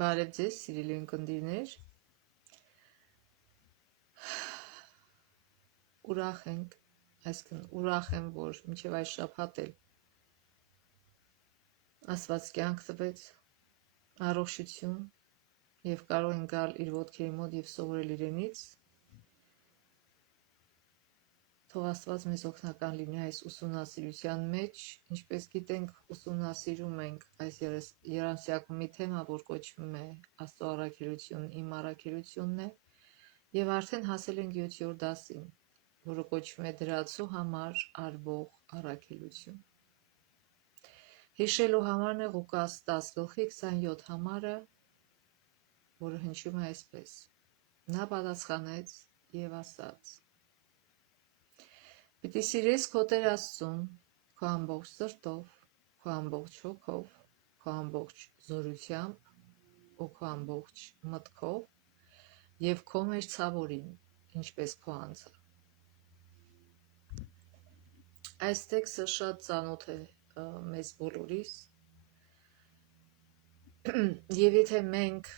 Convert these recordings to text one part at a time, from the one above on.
Բարև ձեզ, սիրելի ունկնդիրներ, ուրախ ենք, այսինքն ուրախ եմ, որ մինչև այս շաբաթ էլ Աստված կյանք տվեց, առողջություն եւ կարող ենք գալ իր ոտքերի մոտ եւ սովորել իրենից, թող Աստված մեզ օգնական լինի այս ուսումնասիրության մեջ, ինչպես գիտենք, ուսումնասիրում ենք այս երամսյակումի թեմա, որ կոչվում է Աստծո առաքելություն, իմ առաքելությունն է, եւ արդեն հասել ենք 7-րդ դասին, որը կոչվում է դրածու համար արվող առաքելություն։ Հիշելու համարն է Ղուկաս 10:27 համարը, որը հնչում է այսպես. Նա պատասխանեց եւ ասաց. Պիտի սիրես քո Տեր Աստծուն, քո ամբողջ սրտով, քո ամբողջ հոգով, քո ամբողջ զորությամբ ու քո ամբողջ մտքով եւ քո մերձավորին, ինչպես քո անձը։ Այս տեքստը շատ ծանոթ է մեզ բոլորիս, եւ եթե մենք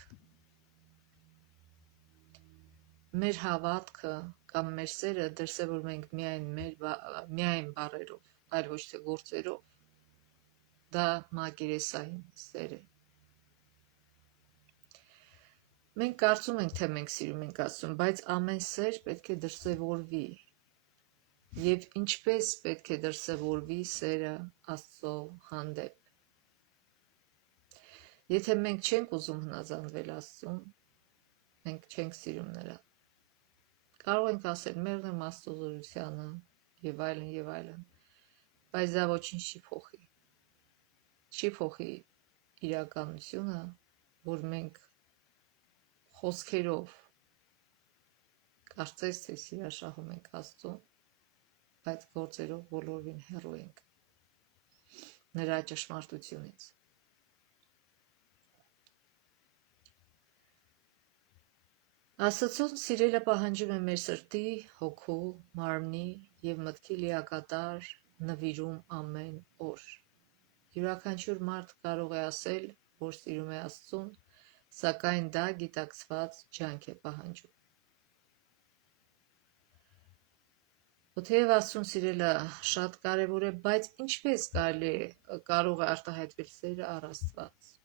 մեր հավատքը կամ մեր սերը դրսևորենք միայն բառերով, այլ ոչ թե գործերով, դա մակերեսային սեր է։ Մենք կարծում ենք, թե մենք սիրում ենք Աստծուն, բայց ամեն սեր պետք է դրսևորվի։ Եվ ինչպես պետք է դրսևորվի սերը Աստծո հանդեպ։ Եթե մենք չենք ուզում հնազանդվել Աստծուն, մենք չենք սիրում Նրան։ Կարող ենք ասել մեղն եմ Աստծո զորությանը եւ այլն, բայց դա ոչինչ չի փոխի։ Չի փոխի իրականությունը, որ մենք խոսքերով կարծես թե սիրաշահում ենք Աստծուն, բայց գործերով բոլորովին հեռու ենք նրա ճշմարտությունից։ Աստծուն սիրելը պահանջում է մեր սրտի, հոգու, մարմնի եւ մտքի լիակատար նվիրում ամեն օր։ Յուրաքանչյուր մարդ կարող է ասել, որ սիրում է Աստծուն, սակայն դա գիտակցված ջանք է պահանջում։ Թեև Աստծուն սիրելը շատ կարևոր է, բայց ինչպես կարող է արտահայտվել սերը առ Աստված։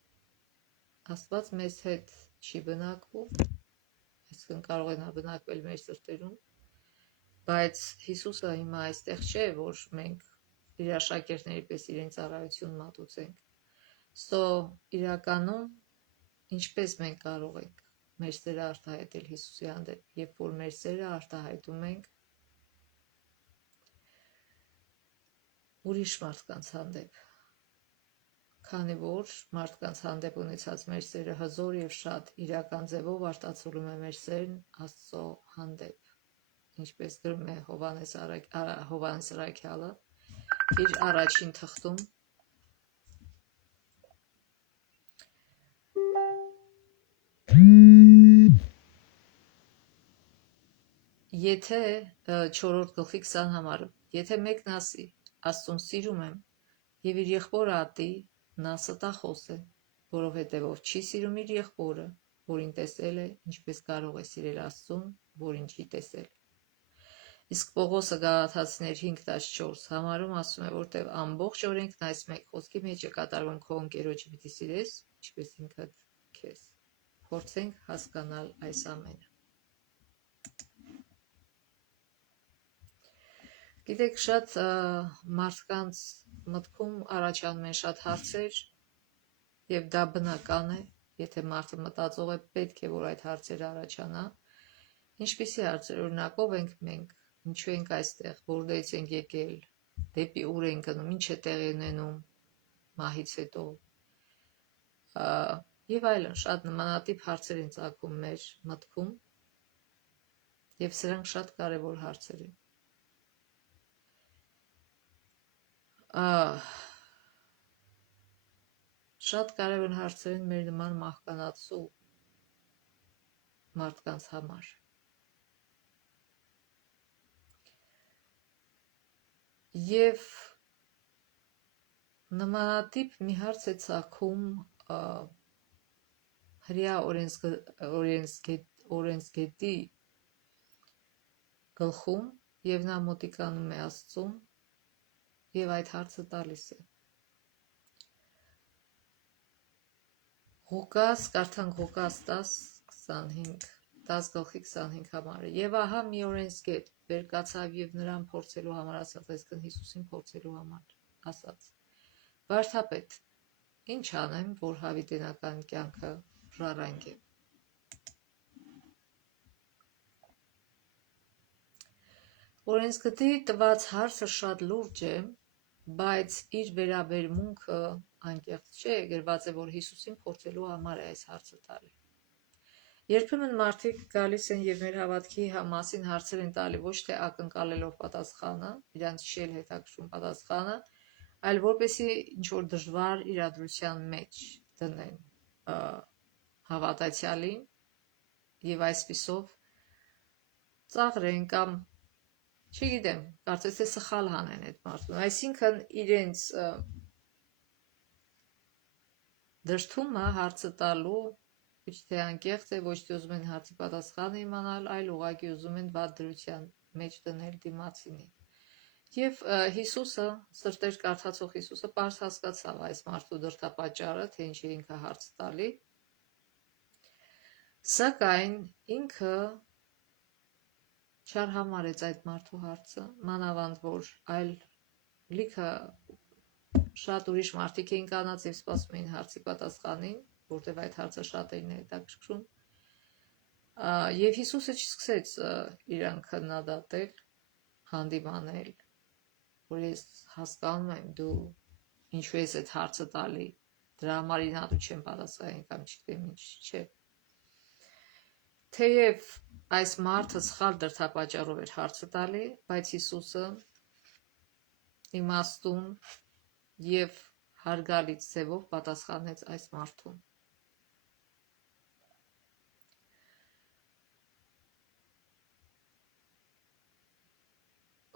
Աստված մեզ հետ չի բնակվում, այսինքն կարող է նա բնակվել մեր սրտերում, բայց Հիսուսը հիմա այստեղ չէ, որ մենք իր աշակերտների պես իրեն ծառայություն մատուցենք։ Իրականում ինչպես մենք կարող ենք մեր սերը արտահայտել Հիսուսի հանդեպ, երբ որ մեր սերը արտահայտում ենք ուրիշ մարդկանց հանդեպ, քանի որ մարդկանց հանդեպ ունեցած մեր սերը հզոր եւ շատ իրական ձևով արտացոլում է մեր սերն Աստծո հանդեպ, ինչպես գրում է Հովհաննես առաքյալը իր առաջին թղթում Եթե 4-րդ գլխի 20 համարը, եթե մեկն ասի, Աստծուն սիրում եմ, եւ իր եղբորը ատի, նա ստախոս է, որովհետեւ ով չի սիրում իր եղբորը, որին տեսել է, ինչպես կարող է սիրել Աստծուն, որին չի տեսել։ Իսկ Պողոսը Գաղաթացիներ 5:14 համարում ասում է, որտեւ ամբողջ օրենքն այս մեկ խոսքի մեջ է կատարվում քո ընկերոջը պիտի սիրես, ինչպես ինքդ քեզ։ Փորձենք հասկանալ այս ամենը։ Գիտեք, շատ մարդկանց մտքում առաջանում են շատ հարցեր, եւ դա բնական է, եթե մարդը մտածող է, պետք է որ այդ հարցերը առաջանա։ Ինչպիսի հարցեր, օրինակ, ով ենք մենք, ինչու ենք այստեղ, որտեղից ենք եկել, դեպի ուր ենք գնում, ինչ է տեղի ունենում մահից հետո, եւ այլն, շատ նմանատիպ հարցեր են ծագում մեր մտքում, եւ սրանք շատ կարեւոր հարցեր են։ Շատ կարևոր հարցեր են մեր նման մահկանացու մարդկանց համար։ Եվ նմանատիպ մի հարց է ծագում հրյա օրենսգետի գլխում և նա մոտիկանում է Աստծուն և այդ հարցը տալիս է։ Ղուկաս, կարդանք Ղուկաս 10:25 համարը։ Եվ ահա մի օրենսգետ վեր կացավ և նրան փորձելու համար ասաց, այսինքն Հիսուսին փորձելու համար ասաց. Վարդապետ, ինչ անեմ, որ հավիտենական կյանքը ժառանգեմ։ Օրենսգետի տված հարցը շատ լուրջ է, բայց իր վերաբերմունքը անկեղծ չէ, գրված է, որ Հիսուսին փորձելու համար է այս հարցը տալի։ Երբեմն մարդիկ գալիս են և մեր հավատքի մասին հարցեր են տալի ոչ թե ակնկալելով պատասխանը, իրանց չի էլ հետաքրքրում պատասխանը, այլ որպեսզի ինչ-որ դժվար իրադրության մեջ դնեն հավատացյալին և այսպիսով ծաղրեն կամ չգիտեմ, կարծես թե սխալ հանեն այդ մարդուն, այսինքն իրենց դրդումը հարցը տալու ոչ թե անկեղծ է, ոչ թե ուզում են հարցի պատասխանը իմանալ, այլ ուղղակի ուզում են վատ դրության մեջ դնել դիմացինին։ Եվ Հիսուսը, սրտեր կարդացող Հիսուսը պարզ հասկացավ այս մարդու դրդապատճառը, թե ինչ է ինքը հարց տալի, սակայն ինքը չարհամարեց այդ մարդու հարցը, մանավանդ որ այլ լիքը շատ ուրիշ մարդիկ էին կանած և սպասում էին հարցի պատասխանին, որտև այդ հարցը շատերին է հետաքրքրում, և Հիսուսը չսկսեց իրան քննադատել, հանդիմանել, որ ես հասկանում եմ դու ինչու ես այդ հարցը տալի, դրա համար ինատու չեմ պատասխանի կամ չգիտեմ ինչ, չէ։ Թեև այս մարդը սխալ դրդապատճառով էր հարցը տալի, բայց Հիսուսը իմաստուն և հարգալից ձևով պատասխանեց այս մարդուն։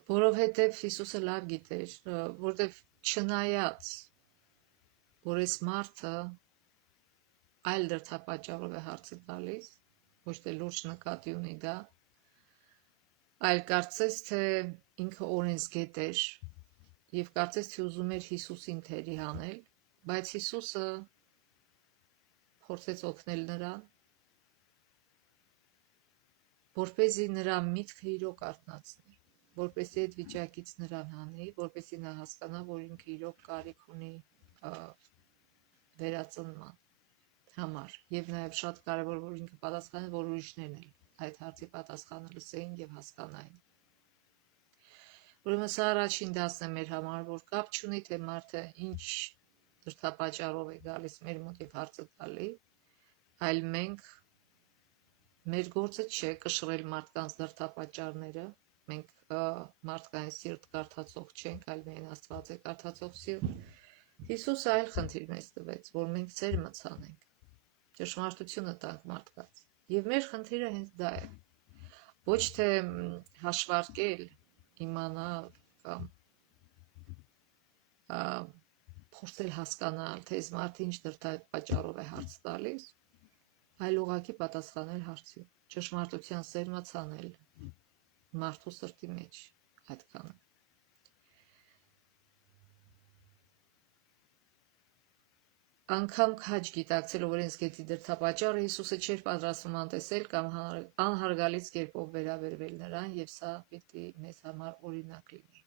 Որովհետև Հիսուսը լավ գիտեր, որովհետև չնայած, որ այս մարդը այլ դրդապատճառով է հարցը տալիս, ոչ թե լուրջ նկատի ունի դա, այլ կարծես թե ինքը օրենսգետ էր և կարծես թե ուզում էր Հիսուսին թերի հանել, բայց Հիսուսը փորձեց օգնել նրան, որպեսզի նրա միտքը իրոք արթնացնի, որպեսզի այդ վիճակից նրան հանի, որպեսզի նա հասկանա, որ ինքը իրոք կարիք ունի վերածնման համար և նաև շատ կարևոր, որ ինքը պատասխանի, որ ուրիշներն էլ այդ հարցի պատասխանը լսեին և հասկանային։ Ուրեմն սա առաջին դասն է մեր համար, որ կապ չունի, թե մարդը ինչ դրդապատճառով է գալիս մեր մոտ և հարցը տալի, այլ մեր գործը չէ կշռել մարդկանց դրդապատճառները, մենք մարդկային սիրտ կարդացող չենք, այլ միայն Աստված է կարդացող սիրտ։ Հիսուսը այլ խնդիր մեզ տվեց, որ մենք ծեր մցանենք, ճշմարտությունը տանք մարդկանց։ Եվ մեր խնդիրը հենց դա է։ Ոչ թե հաշվարկել, իմանալ կամ փորձել հասկանալ, թե այս մարդը ինչ դրդապատճառով է հարց տալիս, այլ ուղղակի պատասխանել հարցին, ճշմարտության սեր մցանել մարդու սրտի մեջ, այդքանը։ Անգամ քաջ գիտակցելով օրենսգետի դրդապատճառը Հիսուսը չէր պատրաստվում անտեսել կամ անհարգալից կերպով վերաբերվել նրան, և սա պիտի մեզ համար օրինակ լինի։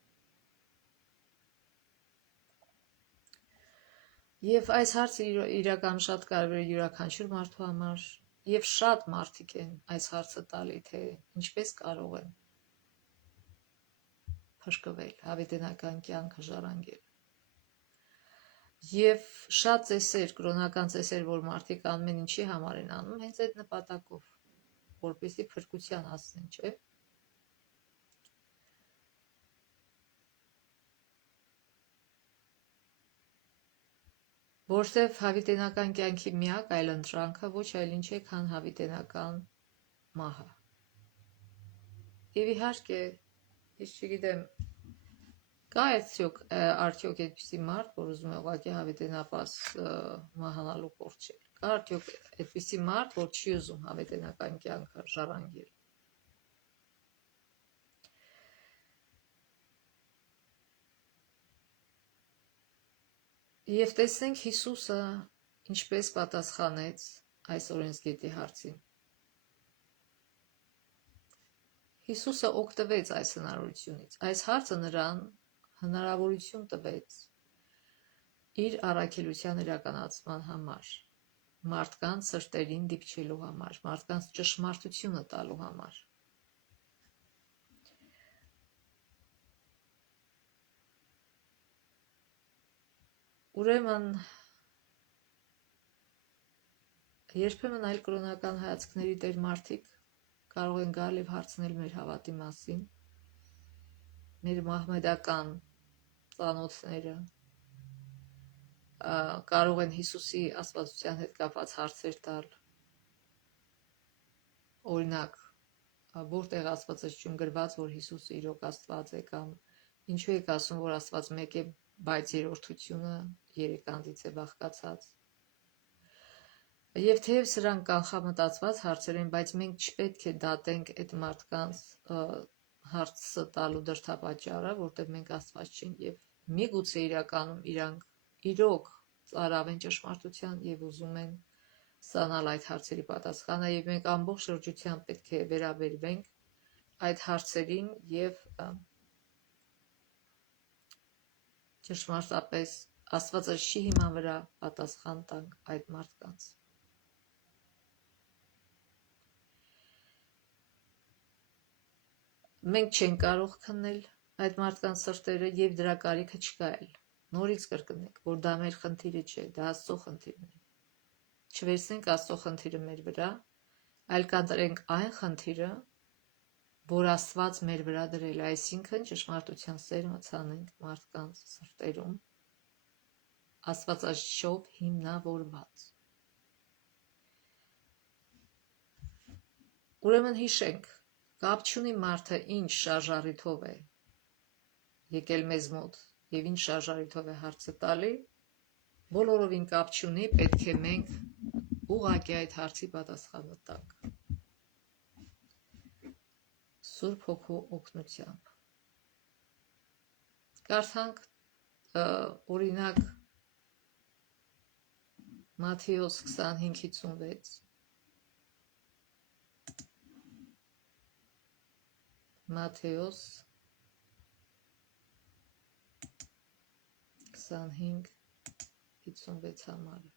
Եվ այս հարցը իրականում շատ կարևոր է յուրաքանչյուր մարդու համար, և շատ մարդիկ են այս հարցը տալի, թե ինչպես կարող են փրկվել, հավիտենական կյանքը ժառանգել։ Եվ շատ ծեսեր, կրոնական ծեսեր, որ մարդիկ ամեն ինչի համար են անում, հենց այդ նպատակով, որպեսզի փրկության հասնեն, չէ՞։ Որտև հավիտենական կյանքի միակ այլընտրանքը ոչ այլ ինչ է, քան հավիտենական մահը։ Եվ իհարկե, ես չգիտեմ, Կա արդյոք այդպիսի մարդ, որ ուզում է ուղղակի հավիտենապաս մահանալու կորչել։ Կա արդյոք այդպիսի մարդ, որ չի ուզում հավիտենական կյանքը ժառանգել։ Եվ տեսնենք Հիսուսը ինչպես պատասխանեց այս օրենսգետի հարցին։ Հիսուսը օգտվեց այս հնարավորությունից։ Այս հարցը նրան հնարավորություն տվեց իր առաքելության իրականացման համար, մարդկանց սրտերին դիպչելու համար, մարդկանց ճշմարտությունը տալու համար։ Ուրեմն երբեմն այլ կրոնական հայացքների տեր մարդիկ կարող են գալ եւ հարցնել մեր հավատի մասին, մեր մահմեդական ծանոթները կարող են Հիսուսի աստվածության հետ կապված հարցեր տալ։ Օրինակ, որտեղ Աստվածաշունչում գրված, որ Հիսուսը իրոք Աստված է, կամ ինչու եք ասում, որ Աստված մեկ է, բայց երրորդությունը երեքանդից է բաղկացած։ Եվ թեև սրանք կանխամտածված հարցեր են, բայց մենք չպետք է դատենք այդ մարդկանց հարցը տալու դրդապատճառը, որտեղ մենք Աստված չենք եւ միգուցե իրականում իրանք իրոք ծարավ են ճշմարտության եւ ուզում են ստանալ այդ հարցերի պատասխանը, եւ մենք ամբողջ շրջությամբ պետք է վերաբերվենք այդ հարցերին եւ ճշմարտապես Աստվածաշի հիման վրա պատասխան տանք այդ մարդկանց։ Մենք չենք կարող քննել այդ մարդկանց սրտերը եւ դրա կարիքը չկա էլ։ Նորից կրկնենք, որ դա մեր խնդիրը չէ, դա Աստծո խնդիրն է։ Չվերցնենք Աստծո խնդիրը մեր վրա, այլ կատարենք այն խնդիրը, որ Աստված մեր վրա դրել է, այսինքն ճշմարտության սերմը ցանենք մարդկանց սրտերում, Աստվածաշով հիմնավորված։ Ուրեմն հիշենք, կապ չունի մարդը ինչ շարժառիթով է եկել մեզ մոտ եւ ինչ շարժառիթով է հարցը տալի, բոլորովին կապ չունի, պետք է մենք ուղղակի այդ հարցի պատասխանը տանք Սուրբ Հոգու օգնությամբ։ Կարդանք օրինակ Մատթեոս 25:56 Մատթեոս 25:56 համարը։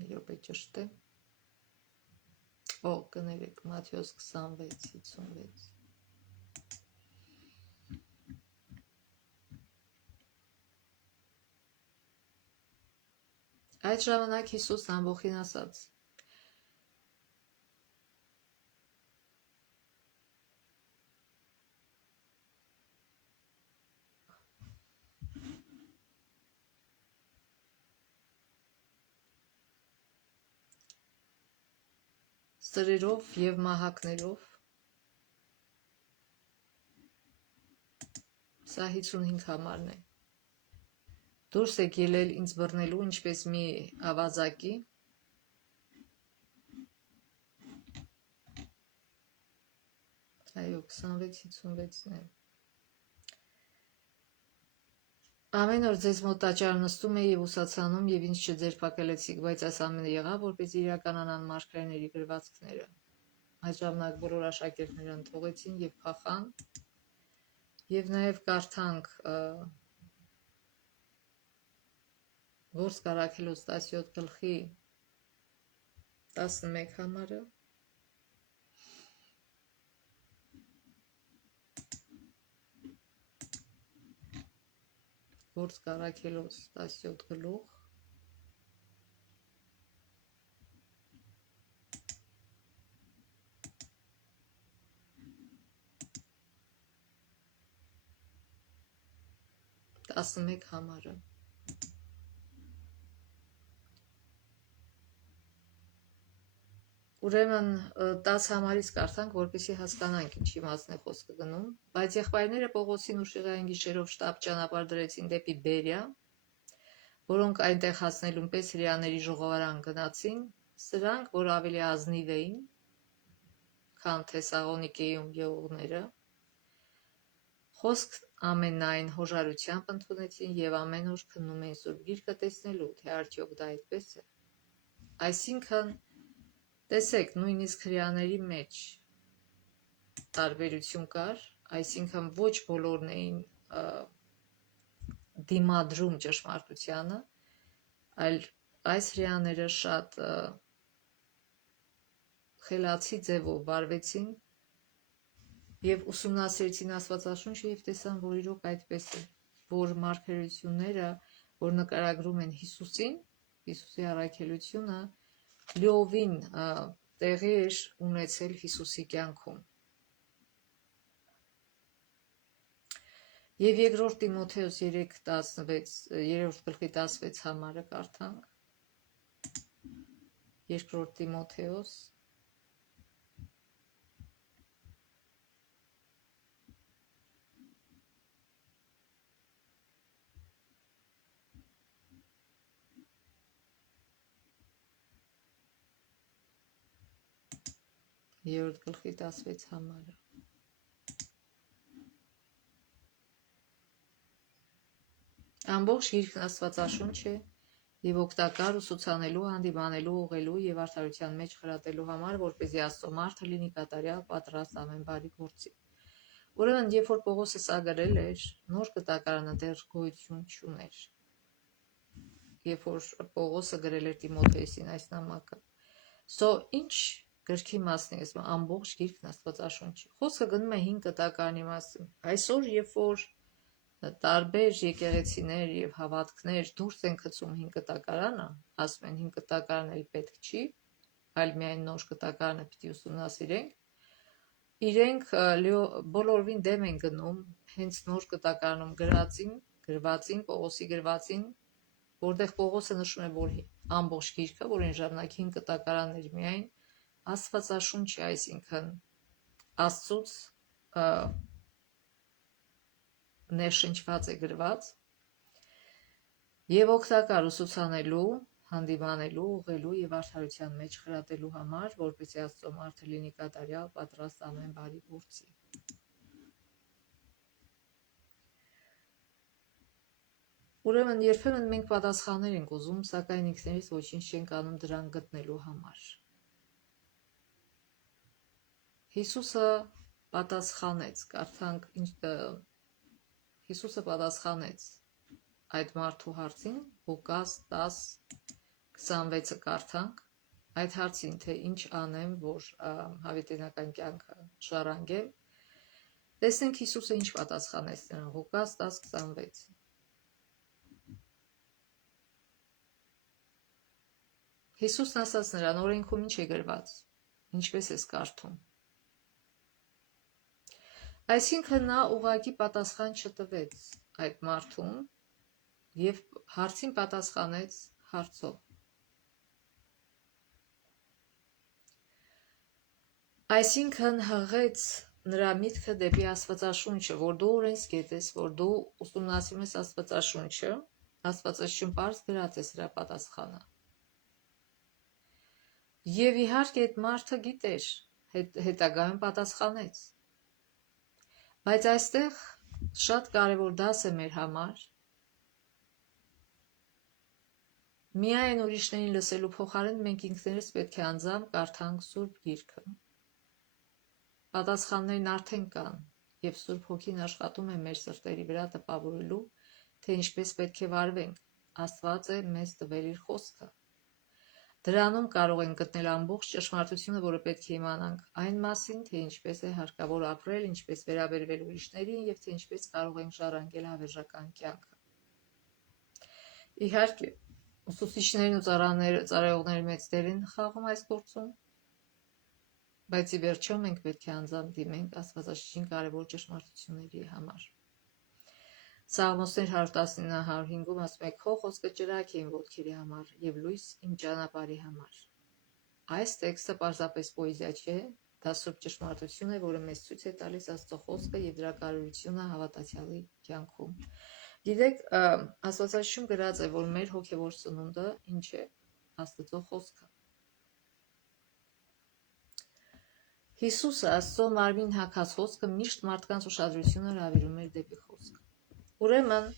Մի րոպե ճշտեմ։ Կներեք, Մատթեոս 26:56։ Այդ ժամանակ Հիսուս ամբողջին ասաց. Սրերով եւ մահակներով, սա 55 համարն է, դուրս եք ելել ինձ բռնելու ինչպես մի ավազակի, այո 26:56-ն է։ Ամեն օր ձեզ մոտ տաճար նստում էի եւ ուսացանում եւ ինձ չձերբակալեցիք, բայց այս ամենը եղավ, որպեսզի իրականանան մարգարեների գրվածքները։ Այդ ժամանակ բոլոր աշակերտները ընթողեցին եւ փախան, եւ նաեւ կարդանք Գործք առաքելոց 17:11 համարը։ Գործք առաքելոց 17 գլուխ 11 համարը։ Ուրեմն 10 համարից կարդանք, որպեսզի հասկանանք ինչի մասն է խոսքը գնում, բայց եղբայրները Պողոսին ու Շիրային գիշերով շտապ ճանապարհ դրեցին դեպի Բերիա, որոնք այնտեղ հասնելուն պես հրեաների ժողովարան գնացին, սրանք, որ ավելի ազնիվ էին, քան Թեսաղոնիկեում եղողները, խոսք ամենայն հոժարությամբ ընդունեցին և ամեն օր քննում էին Սուրբ Գիրքը տեսնելու, թե արդյոք դա այդպես է։ Այսինքն, տեսեք, նույնիսկ հրեաների մեջ տարբերություն կար, այսինքն ոչ բոլորն էին դիմադրում ճշմարտությանը, այլ այս հրեաները շատ խելացի ձևով վարվեցին և ուսումնասիրեցին Աստվածաշունչը և տեսան, որ իրոք այդպես է, որ մարգարեությունները, որ նկարագրում են Հիսուսին, Հիսուսի առաքելությունը, լիովին տեղի էր ունեցել Հիսուսի կյանքում։ Եվ երկրորդ Տիմոթեոս 3:16 համարը կարդանք։ Երկրորդ Տիմոթեոս 3:16 համարը։ Ամբողջ գիրքն Աստվածաշունչ է և օգտակար ուսուցանելու, հանդիմանելու, ուղղելու և արդարության մեջ խրատելու համար, որպեսզի Աստծո մարդը լինի կատարյալ, պատրաստ ամեն բարի գործի։ Ուրեմն, երբ որ Պողոսը սա գրել էր, Նոր Կտակարանը դեռ գոյություն չուներ։ Երբ որ Պողոսը գրել էր Տիմոթեոսին այս նամակը, ինչ գրքի մասն է ասում, ամբողջ գիրքն Աստվածաշունչ է։ Խոսքը գնում է 5 կտակարանի մասին։ Այսօր, երբ որ տարբեր եկեղեցիներ և հավատքներ դուրս են գցում 5 կտակարանը, ասում են 5 կտակարան էլ պետք չի, այլ միայն Նոր Կտակարանը պիտի ուսումնասիրենք, իրենք բոլորովին դեմ են գնում հենց Նոր Կտակարանում գրվածին, Պողոսի գրվածին, որտեղ Պողոսը նշում է, որ ամբողջ գիրքը, որ այն ժամանակ 5 կտակարաններ միայն Աստվածաշունչ է, այսինքն Աստծուց ներշնչված է գրված և օգտակար ուսուցանելու, հանդիմանելու, ուղղելու և արդարության մեջ խրատելու համար, որպեսզի Աստծո մարդը լինի կատարյալ, պատրաստ ամեն բարի գործի։ Ուրեմն երբեմն մենք պատասխաններ ենք ուզում, սակայն ինքներս ոչինչ չենք անում դրան գտնելու համար։ Հիսուսը պատասխանեց, կարդանք, Հիսուսը պատասխանեց այդ մարդու հարցին, Ղուկաս 10:26-ը կարդանք, այդ հարցին, թե ինչ անեմ, որ հավիտենական կյանքը ժառանգեմ, տեսնենք Հիսուսը ինչ պատասխանեց նրան, Ղուկաս 10:26։ Հիսուսն ասաց նրան, օրենքում ինչ է գրված, ինչպես ես կարդում։ Այսինքն նա ուղղակի պատասխան չտվեց այդ մարդուն և հարցին պատասխանեց հարցով։ Այսինքն հղեց նրա միտքը դեպի Աստվածաշունչը, որ դու օրենսգետ ես, որ դու ուսումնասիրում ես Աստվածաշունչը, Աստվածաշունչում պարզ գրած է սրա պատասխանը։ Եվ իհարկե այդ մարդը գիտեր, հետագայում պատասխանեց։ Բայց այստեղ շատ կարևոր դաս է մեր համար։ Միայն ուրիշներին լսելու փոխարեն մենք ինքներս պետք է անձամբ կարդանք Սուրբ Գիրքը։ Պատասխաններն արդեն կան, և Սուրբ Հոգին աշխատում է մեր սրտերի վրա տպավորելու, թե ինչպես պետք է վարվենք։ Աստված է մեզ տվել իր խոսքը։ Դրանում կարող ենք գտնել ամբողջ ճշմարտությունը, որը պետք է իմանանք այն մասին, թե ինչպես է հարկավոր ապրել, ինչպես վերաբերվել ուրիշներին և թե ինչպես կարող ենք ժառանգել հավերժական կյանքը։ Իհարկե, ուսուցիչներն ու ծառայողները մեծ դեր են խաղում այս գործում, բայց ի վերջո մենք պետք է անձամբ դիմենք Աստվածաշնչի կարևոր ճշմարտությունների համար։ Սաղմոսներ 119:105-ում ասում է. «Քո խոսքը ճրագ է իմ ոտքերի համար և լույս իմ ճանապարհի համար»։ Այս տեքստը պարզապես պոեզիա չէ, դա սուրբ ճշմարտություն է, որը մեզ ցույց է տալիս Աստծո խոսքը եւ դրա կարևորությունը հավատացյալի կյանքում։ Գիտեք, Աստվածաշունչում գրած է, որ մեր հոգեվոր սնունդը ինչ է, Աստծո խոսքը։ Հիսուսը Աստծո մարմին հագած խոսքը միշտ մարդկանց ուշադրությունը հրավիրում էր դեպի խոսքը։ Ուրեմն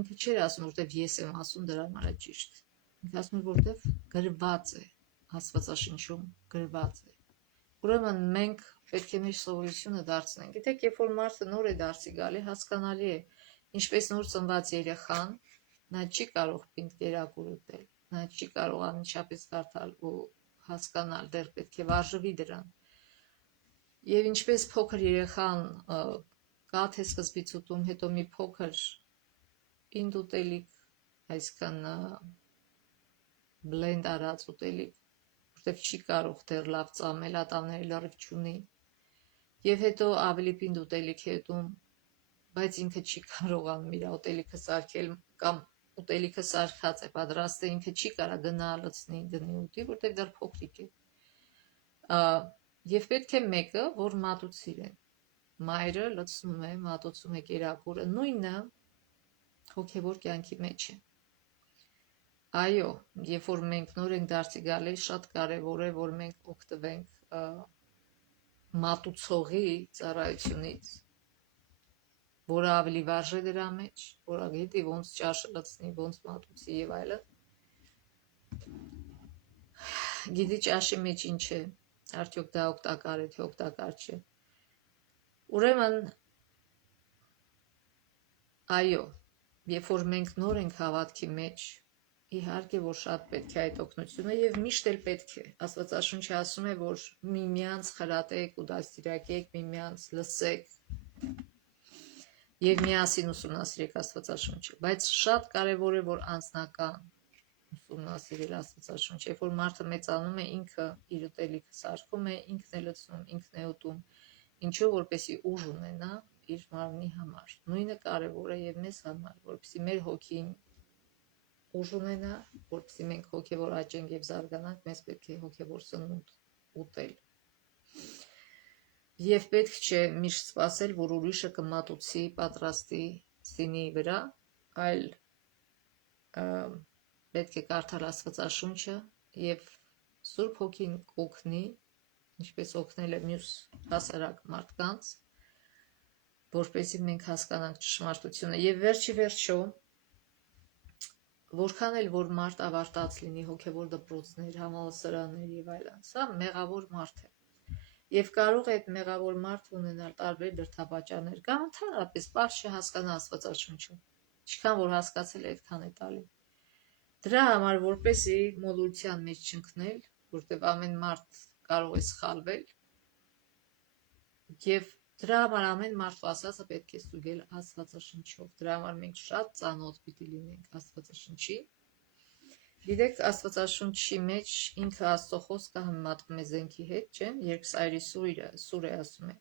ինքը չէր ասում, որտեվ ես եմ ասում, դրա համար է ճիշտ։ Ինքը ասում էր, որտեվ գրված է, Աստվածաշնչում գրված է։ Ուրեմն մենք պետք է մեր սովորությունը դարձնենք։ Գիտեք, երբ որ մարդը նոր է դարձի գալի, հասկանալի է, ինչպես նոր ծնված երեխան, նա չի կարող պինդ կերակուր ուտել, նա չի կարող անմիջապես կարդալ ու հասկանալ, դեռ պետք է վարժվի դրան։ Եվ ինչպես փոքր երեխան կաթ է սկզբից ուտում, հետո մի փոքր պինդ ուտելիք, այսքան բլենդ արած ուտելիք, որտեվ չի կարող դեռ լավ ծամել, ատամների լրիվ չունի, եւ հետո ավելի պինդ ուտելիք է ուտում, բայց ինքը չի կարողանում իր ուտելիքը սարքել կամ ուտելիքը սարքած է, պատրաստ է, ինքը չի կարող գնա լցնի դնի ուտի, որտեվ դեռ փոքրիկ է։ Եվ պետք է մեկը, որ մատուցիր է։ Մայրը լցնում է, մատուցում է կերակուրը, նույնը հոգևոր կյանքի մեջ է։ Այո, երբ որ մենք նոր ենք դարձի գալիս, շատ կարևոր է, որ մենք օգտվենք մատուցողի ծառայությունից, որը ավելի վարժ է դրա մեջ, որը գիտի ոնց ճաշը լցնի, ոնց մատուցի եւ այլն։ Գիտի ճաշի մեջ ինչ է, արդյոք դա օգտակար է, թե օգտակար չէ։ Ուրեմն այո, երբ որ մենք նոր ենք հավատքի մեջ, իհարկե որ շատ պետք է այդ օգնությունը եւ միշտ էլ պետք է։ Աստվածաշունչը ասում է, որ միմյանց խրատեք ու դաստիարակեք, միմյանց լսեք եւ միասին ուսումնասիրեք Աստվածաշունչը, բայց շատ կարեւոր է, որ անձնական ուսումնասիրել Աստվածաշունչը, երբ որ մարդը մեծանում է, ինքը իր ուտելիքը սարքում է, ինքն է լցնում, ինքն է ուտում, ինչու որպեսի ուժ ունենա իր մարմնի համար։ Նույնը կարևոր է եւ մեզ համար, որպեսի մեր հոգին ուժ ունենա, որպեսզի մենք հոգևոր աճենք եւ զարգանանք, մեզ պետք է հոգևոր սնունդ ուտել։ Եվ պետք չէ միշտ սպասել, որ ուրիշը կմատուցի պատրաստի սինի վրա, այլ պետք է կարդալ Աստվածաշունչը եւ Սուրբ Հոգին օգնի, ինչպես օգնել է մյուս հասարակ մարդկանց, որպեսզի մենք հասկանանք ճշմարտությունը։ Եվ վերջի վերջո որքան էլ որ մարդ ավարտած լինի հոգևոր դպրոցներ, համալսարաններ եւ այլն, սա մեղավոր մարդ է։ Եվ կարող է այդ մեղավոր մարդը ունենալ տարբեր դրդապատճառներ, կամ ընդհանրապես պարզ չհասկանա Աստվածաշունչը։ Ինչքան որ հասկացել է, այդքան է տալի։ Դրա համար, որպեսզի մոլորության մեջ չընկնել, որտեղ ամեն մարդ կարող է սխալվել, եւ դրա համար ամեն մարդու ասածը պետք է ստուգել Աստվածաշնչով։ Դրա համար մենք շատ ծանոթ պիտի լինենք Աստվածաշնչի։ Գիտեք, Աստվածաշունչի մեջ ինքը Աստծո խոսքը համեմատվում է զենքի հետ, չէ՞, Երկսայրի սուրը ասում է։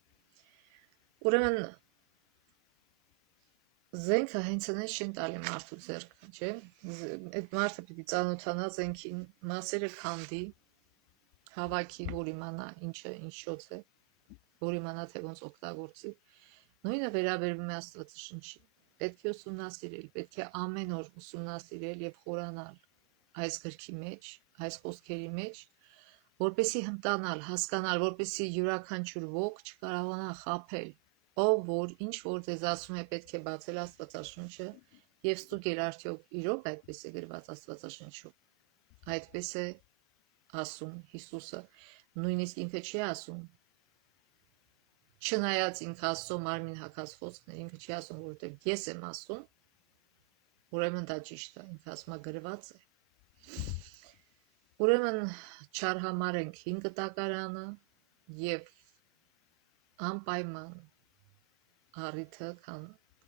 Ուրեմն զենքը հենց այնպես չեն տալի մարդու ձեռքը, չէ՞։ Այդ մարդը պիտի ծանոթանա զենքին, մասերը քանդի, հավաքի, որ իմանա ինչը ինչ շոց է, որ իմանա թե ոնց օգտագործի։ Նույնը վերաբերվում է Աստվածաշնչի։ Պետք է ուսումնասիրել, պետք է ամեն օր ուսումնասիրել եւ խորանալ այս գրքի մեջ, այս խոսքերի մեջ, որպեսի հմտանալ, հասկանալ, որպեսի յուրաքանչյուր ոք չկարողանա խաբել, ով որ ինչ որ ձեզ ասում է, պետք է բացել Աստվածաշունչը եւ ստուգել արդյոք իրոք այդպես է գրված Աստվածաշնչում։ Այդպես է ասում Հիսուսը, նույնիսկ ինքը չի ասում, չնայած ինքը Աստծո մարմին հագած խոսքն է, ինքը չի ասում, որովհետև ես եմ ասում, ուրեմն դա ճիշտ է, ինքը ասում է գրված է։ Ուրեմն չարհամարենք 5 տակարանը եւ անպայման առիթը,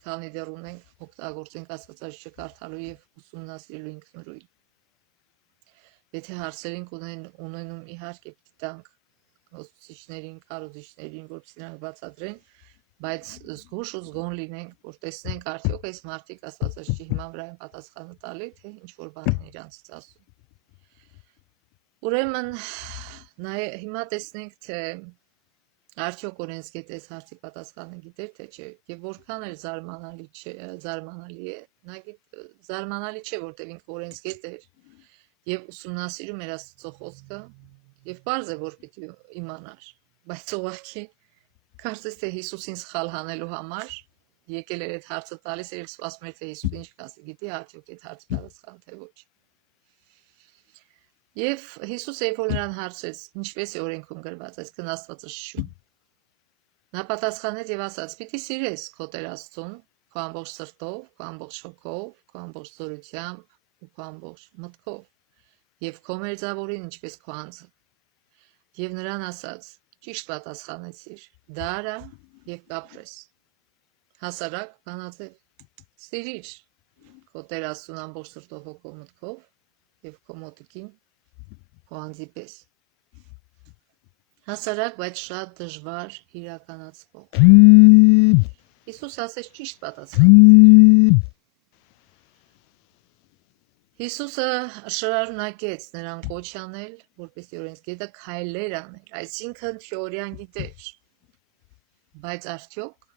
քանի դեռ ունենք, օգտագործենք Աստվածաշունչը կարդալու եւ ուսումնասիրելու ինքնուրույն։ Եթե հարցեր ենք ունենում, իհարկե պիտի տանք ուսուցիչներին, քարոզիչներին, որպեսզի նրանք բացատրեն, բայց զգուշ ու զգոն լինենք, որ տեսնենք արդյոք այս մարդիկ Աստվածաշունչի հիման վրա են պատասխանը տալի, թե ինչ որ բան են իրանցից ասում։ Ուրեմն հիմա տեսնենք, թե արդյոք օրենսգետ այս հարցի պատասխանը գիտեր, թե չէ, եւ որքան էլ զարմանալի է, զարմանալի չէ, որտեղ ինքը օրենսգետ էր եւ ուսումնասիրում էր Աստծո խոսքը, եւ պարզ է, որ պիտի իմանար, բայց ուղղակի կարծես թե Հիսուսին սխալ հանելու համար եկել էր այդ հարցը տալիս էր եւ սպասում էր, թե Հիսուսը ինչ կասի, գիտի արդյոք այդ հարցի պատասխանը թե ոչ։ Եվ Հիսուսը երբ որ նրան հարցրեց, ինչպես է օրենքում գրված, այսքան Աստվածը շշում, նա պատասխանեց եւ ասաց. «Պիտի սիրես քո Տեր Աստծուն, քո ամբողջ սրտով, քո ամբողջ հոգով, քո ամբողջ զորությամբ ու քո ամբողջ մտքով, եւ քո մերձավորին ինչպես քո անձը»։ Եվ նրան ասաց. «Ճիշտ պատասխանեցիր, դա արա եւ կապրես»։ Հասարակ բանաձև, սիրիր քո Տեր Աստծուն ամբողջ սրտով, հոգով, մտքով եւ քո մոտիկին քո անձի պես։ Հասարակ, բայց շատ դժվար իրականացվող։ Հիսուս ասեց ճիշտ պատասխանեցիր։ Հիսուսը շարունակեց նրան կոչ անել, որպեսզի օրենսգետը քայլեր անել, այսինքն թեորիան գիտեր, բայց արդյոք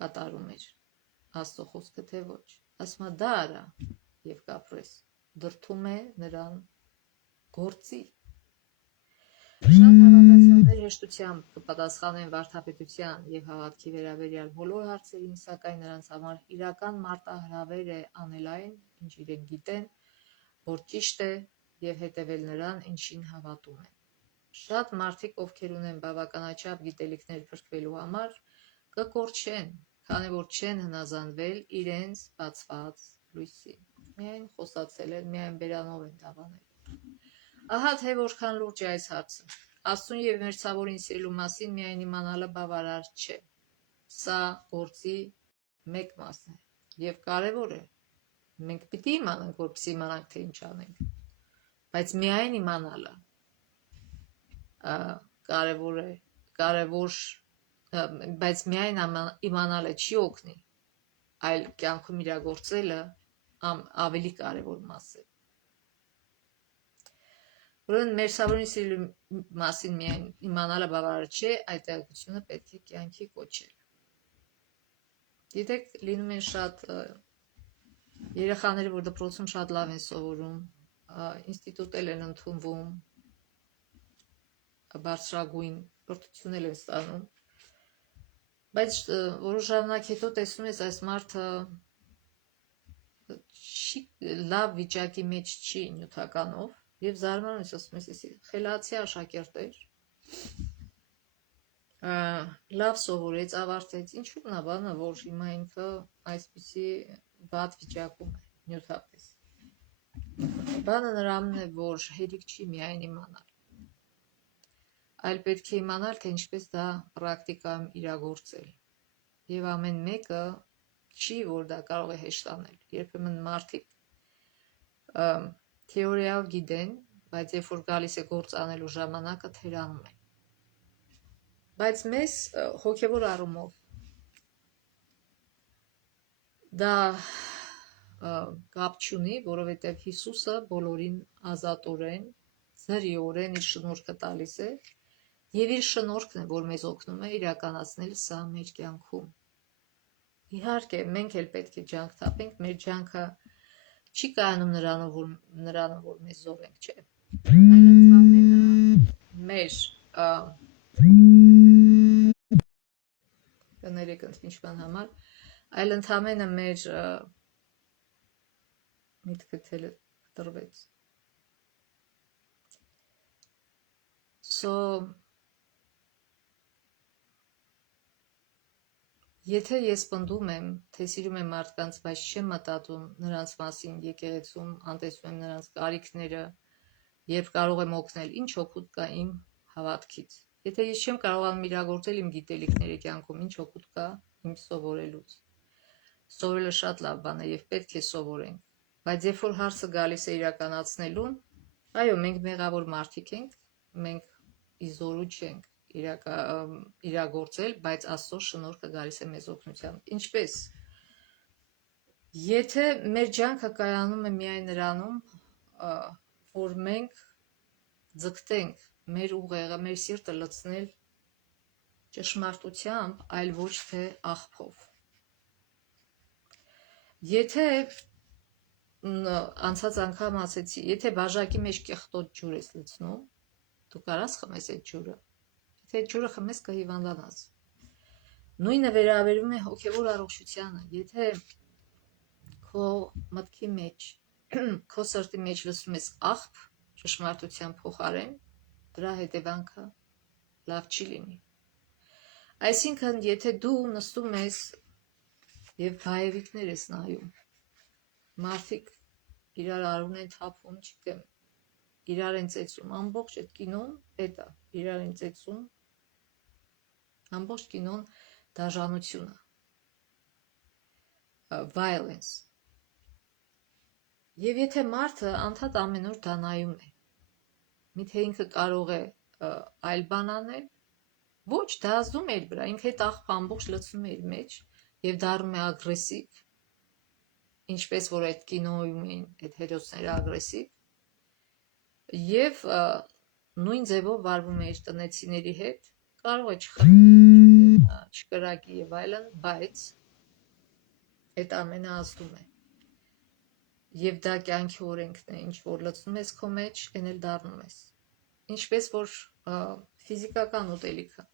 կատարում էր Աստծո խոսքը թե ոչ։ Ասում է դա արա եւ կապրես, դրդում է նրան գործի։ Շատ հավատացյալներ հեշտությամբ կպատասխանեն վարդապետության եւ հավատքի վերաբերյալ բոլոր հարցերին, սակայն նրանց համար իրական մարտահրավեր է անել այն, ինչ իրենք գիտեն, որ ճիշտ է, եւ հետեւել նրան, ինչին հավատում են։ Շատ մարդիկ, ովքեր ունեն բավականաչափ գիտելիքներ փրկվելու համար, կկորչեն, քանի որ չեն հնազանդվել իրենց բացված լույսին։ Միայն խոսացել են, միայն բերանով են դավանել։ Ահա թե որքան լուրջ է այս հարցը։ Աստծուն եւ մերձավորին սիրելու մասին միայն իմանալը բավարար չէ։ Սա գործի մեկ մասն է եւ կարեւոր է։ Մենք պիտի իմանանք, որպեսզի իմանանք, թե ինչ անենք։ Բայց միայն իմանալը կարեւոր է, բայց միայն իմանալը չի օգնի, այլ կյանքում իրագործելը ավելի կարեւոր մաս է։ Ուրեմն մերձավորին սիրելու մասին միայն իմանալը բավարար չէ, այդ տեղեկությունը պետք է կյանքի կոչել։ Գիտեք, լինում են շատ երեխաները, որ դպրոցում շատ լավ են սովորում, ինստիտուտ են ընդունվում, բարձրագույն կրթություն են ստանում, բայց որոշ ժամանակ հետո տեսնում ես այս մարդը լավ վիճակի մեջ չի նյութականով եւ զարմանում ես, ասում ես, խելացի աշակերտ էր, լավ սովորեց, ավարտեց, ինչու՞ նա բանը, որ հիմա ինքը այսպիսի վատ վիճակում է նյութապես։ Բանը նրանում է, որ հերիք չի միայն իմանալ, այլ պետք է իմանալ, թե ինչպես դա պրակտիկայում իրագործել։ Եվ ամեն մեկը չի, որ դա կարող է հեշտ անել։ Երբեմն մարդիկ թեորիայով գիտեն, բայց երբ որ գալիս է գործ անելու ժամանակը, թերանում են։ Բայց մեզ հոգևոր առումով դա կապ չունի, որովհետև Հիսուսը բոլորին ազատորեն, ձրիորեն իր շնորհքը տալիս է, եւ իր շնորհքն է, որ մեզ օգնում է իրականացնել սա մեր կյանքում։ Իհարկե, մենք էլ պետք է ջանք թափենք, մեր ջանքը չի կայանում նրանով, որ մեզ զոհենք, չէ։ Այլ ընդհանրապես մեր կներեք ընդմիջման համար, այլ ընդհանրապես մեր միտքը տրվեց։ Եթե ես պնդում եմ, թե սիրում եմ մարդկանց, բայց չեմ մտածում նրանց մասին եկեղեցում, անտեսում եմ նրանց կարիքները, երբ կարող եմ օգնել, ինչ օգուտ կա իմ հավատքից։ Եթե ես չեմ կարողանում իրագործել իմ գիտելիքները կյանքում, ինչ օգուտ կա իմ սովորելուց։ Սովորելը շատ լավ բան է եւ պետք է սովորենք, բայց երբ որ հարցը գալիս է իրականացնելուն, այո, մենք մեղավոր մարդիկ ենք, մենք իզորու չենք իրագործել, բայց Աստծո շնորհքը գալիս է մեզ օգնության։ Ինչպես։ Եթե մեր ջանքը կայանում է միայն նրանում, որ մենք ձգտենք մեր ուղեղը, մեր սիրտը լցնել ճշմարտությամբ, այլ ոչ թե աղբով։ Եթե անցած անգամ ասեցի, եթե բաժակի մեջ կեղտոտ ջուր ես լցնում, դու կարաս խմես այդ ջուրը։ Եթե այդ ջուրը խմես կհիվանդանաս։ Նույնը վերաբերում է հոգևոր առողջությանը։ Եթե քո մտքի մեջ, քո սրտի մեջ լսում ես աղբ, ճշմարտության փոխարեն, դրա հետևանքը լավ չի լինի։ Այսինքն, եթե դու նստում ես եւ հայերիկներ ես նայում, մարդիկ իրար արուն են թափում, չգիտեմ, իրար են ծեծում, ամբողջ այդ կինոն էդ է, իրար են ծեծում, ամբողջ կինոն դաժանություն է, violence։ Եվ եթե մարդը անդադ ամեն օր դա նայում է, միթե ինքը կարող է այլ բան անել, ոչ, դա ազդում է իր վրա, ինքը այդ աղբը ամբողջ լցնում է իր մեջ եւ դառնում է ագրեսիվ, ինչպես որ այդ կինոյում էին այդ հերոսները ագրեսիվ, եւ նույն ձևով վարվում է իր տնեցիների հետ, կարող է չկրակի եւ այլն, բայց այդ ամենը ազդում է։ Եվ դա կյանքի օրենքն է, ինչ որ լցնում ես քո մեջ, այն էլ դառնում ես։ Ինչպես որ ֆիզիկական ուտելիքը։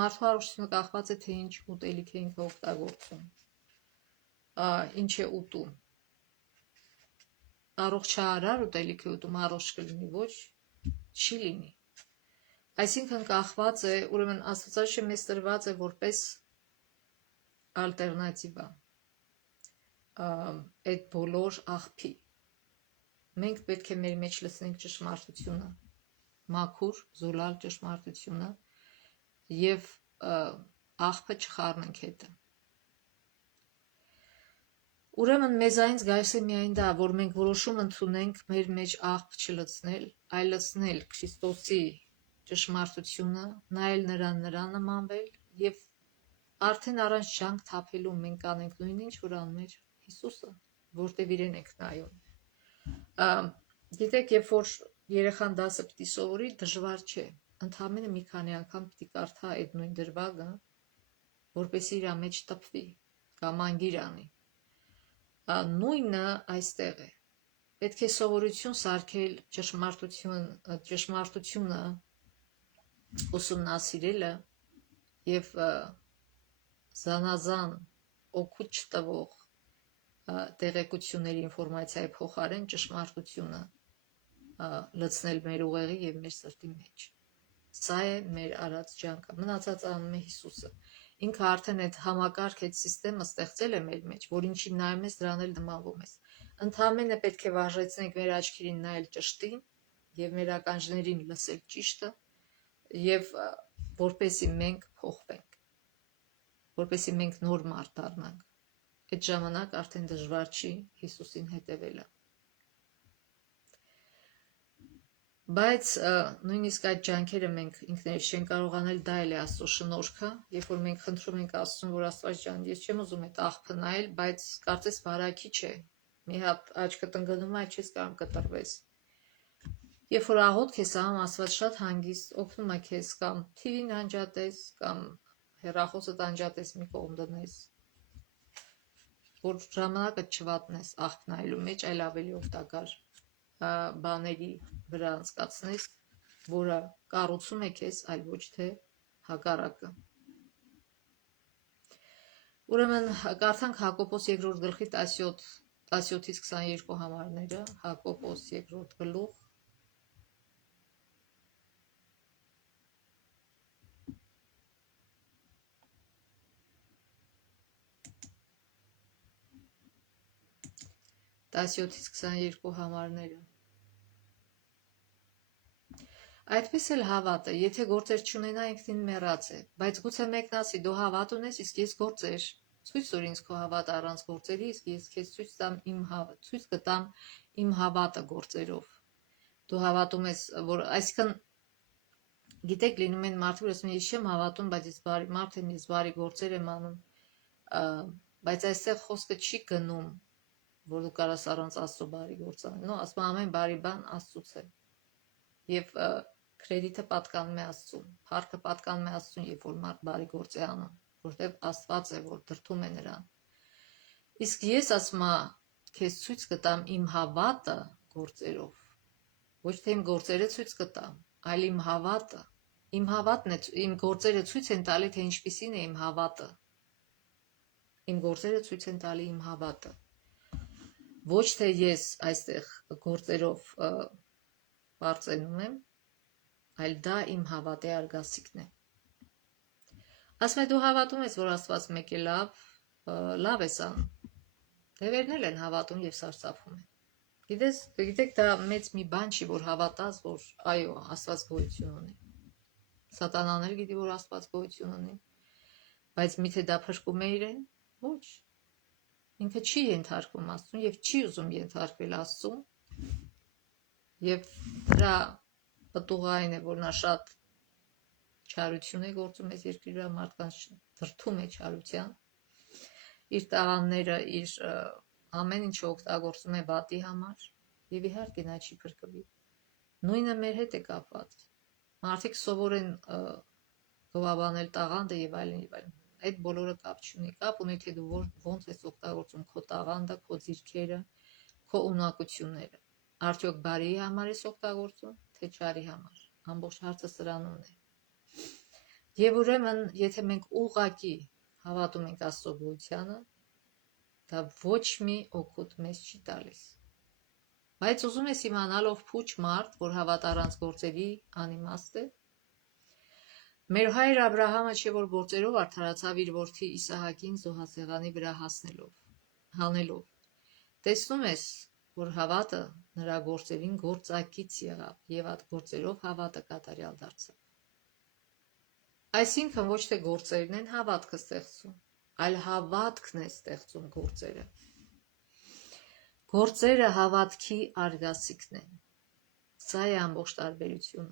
Մարդու առողջությունը կախված է թե ինչ ուտելիք է ինքը օգտագործում, ինչ է ուտում։ Առողջարար ուտելիք է ուտում, առողջ կլինի, ոչ, չի լինի։ Այսինքն կախված է, ուրեմն Աստվածաշունչը մեզ տրված է որպես ալտերնատիվա այդ բոլոր աղբի։ Մենք պետք է մեր մեջ լցնենք ճշմարտությունը, մաքուր, զուլալ ճշմարտությունը եւ աղբը չխառնենք հետը։ Ուրեմն մեզանից գայս է միայն դա, որ մենք որոշում ընդունենք մեր մեջ աղբ չլցնել, այլ լցնել Քրիստոսի ճշմարտությունը, նայել նրան նմանվել եւ արդեն առանց ջանք թափելու մենք անենք նույն ինչ որ անում էր Հիսուսը, որտեվ իրեն ենք նայում։ Գիտեք, երբ որ երեխան դասը պիտի սովորի, դժվար չէ, ընդամենը մի քանի անգամ պիտի կարդա այդ նույն դրվագը, որպեսզի իր մեջ տպվի կամ անգիր անի։ Նույնը այստեղ է։ Պետք է սովորություն սարքել ճշմարտությունը ուսումնասիրելը եւ զանազան օգուտ չտվող տեղեկությունների ինֆորմացիայի փոխարեն ճշմարտությունը լցնել մեր ուղեղի եւ մեր սրտի մեջ։ Սա է մեր արած ջանքը։ Մնացած անում է Հիսուսը։ Ինքը արդեն այդ համակարգ, այդ համակարգը ստեղծել է մեր մեջ, որ ինչին նայում ես, դրան էլ նմանվում ես։ Ընդհանրապես պետք է վարժեցնենք մեր աչքերին նայել ճշտին եւ մեր ականջներին լսել ճիշտը եւ որպեսզի մենք փոխվենք, որպեսզի մենք նոր մարդ դառնանք։ Այդ ժամանակ արդեն դժվար չի Հիսուսին հետևելը։ Բայց նույնիսկ այդ ջանքերը մենք ինքներս չենք կարող անել, դա էլ է Աստծո շնորհքը, երբ որ մենք խնդրում ենք Աստծուն, որ Աստված ջան, ես չեմ ուզում այդ աղբը նայել, բայց կարծես վարակիչ է։ Մի հատ աչքդ ընկնում է, չես կարող կտրվես։ Երբ որ աղոթք ես անում, Աստված շատ հանգիստ օգնում է քեզ կամ TV-ն անջատես, կամ հեռախոսդ անջատես մի կողմ դնես, որ ժամանակդ չվատնես աղբ նայելու մեջ, այլ ավելի օգտակար բաների վրա անցկացնես, որը կառուցում է քեզ, այլ ոչ թե հակառակը։ Ուրեմն կարդանք Հակոբոս 2-րդ գլխի 17-ից 22 համարները, Հակոբոս 2-րդ գլուխ, տասյոթից 22 համարները։ Այդպես էլ հավատը, եթե գործեր չունենա, ինքնին մեռած է, բայց գուցե մեկն ասի, դու հավատ ունես, իսկ ես գործեր, ցույց տուր ինձ քո հավատը առանց գործերի, իսկ ես քեզ ցույց կտամ իմ հավատը գործերով։ Դու հավատում ես, որ այսինքն գիտեք, լինում են մարդիկ, որ ասում են, ես չեմ հավատում, բայց ես բարի մարդ եմ, ես բարի գործեր եմ անում, բայց այստեղ խոսքը չի գնում, որ դու կարաս առանց Աստծո բարի գործ անել, նո, ասում ամեն բարի բան Աստծուց է։ եւ կրեդիտը պատկանում է Աստծուն, փառքը պատկանում է Աստծուն, երբ որ մարդ բարի գործ է անում, որտեղ Աստված է, որ դրդում է նրան։ Իսկ ես ասում եմ, քեզ ցույց կտամ իմ հավատը գործերով, ոչ թե իմ գործերը ցույց կտամ, այլ իմ հավատը։ Իմ հավատն է, իմ գործերը ցույց են տալի, թե ինչպիսին է իմ հավատը։ Իմ գործերը ցույց են տալի իմ հավատը։ Ոչ թե ես այստեղ գործերով բարձենում եմ, այլ դա իմ հավատի արգասիքն է։ Ասում է դու հավատում ես, որ Աստված մեկ է լավ ես անում։ Դևերն են հավատում եւ սարսափում են։ Գիտեք, դա մեծ մի բան չի, որ հավատաս, որ այո, Աստված գոյություն ունի։ Սատանաներ գիտի, որ Աստված գոյություն ունի, բայց միթե դա փրկում է իրեն։ Ոչ։ Ինքը չի ենթարկվում Աստծուն եւ չի ուզում ենթարկվել Աստծուն։ Եվ դրա պտուղային է, որ նա շատ չարություն է գործում այս երկրի վրա, մարդկանց դրդում է չարության։ Իր տաղանները, իր ամեն ինչը օգտագործում է վատի համար եւ իհարկե նա չի փրկվի։ Նույնը մեր հետ է կապված։ Մարդիկ սովոր են գովաբանել տաղանդը եւ այլն եւ այլն։ Այդ բոլորը կապ չունի։ Կապ ունի թե դու ոնց ես օգտագործում քո տաղանդը, քո ձիրքերը, քո ունակությունները։ Արդյոք բարիի համար ես օգտագործում, թե չարի համար։ Ամբողջ հարցը սրանումն է։ Եվ ուրեմն, եթե մենք ուղղակի հավատում ենք Աստծո գոյությանը, դա ոչ մի օգուտ մեզ չի տալիս։ Բայց ուզում ես իմանալ ով փուչ մարդ, որ հավատ առանց գործերի անիմաստ է։ Մեր հայր Աբրահամը չէ որ գործերով արդարացավ իր որդի Իսահակին զոհասեղանի վրա հանելով։ Տեսնում ես, որ հավատը նրա գործերին գործակից եղավ եւ այդ գործերով հավատը կատարյալ դարձավ։ Այսինքն ոչ թե գործերն են հավատքը ստեղծում, այլ հավատքն է ստեղծում գործերը։ Գործերը հավատքի արգասիքն են։ Սա է ամբողջ տարբերությունը։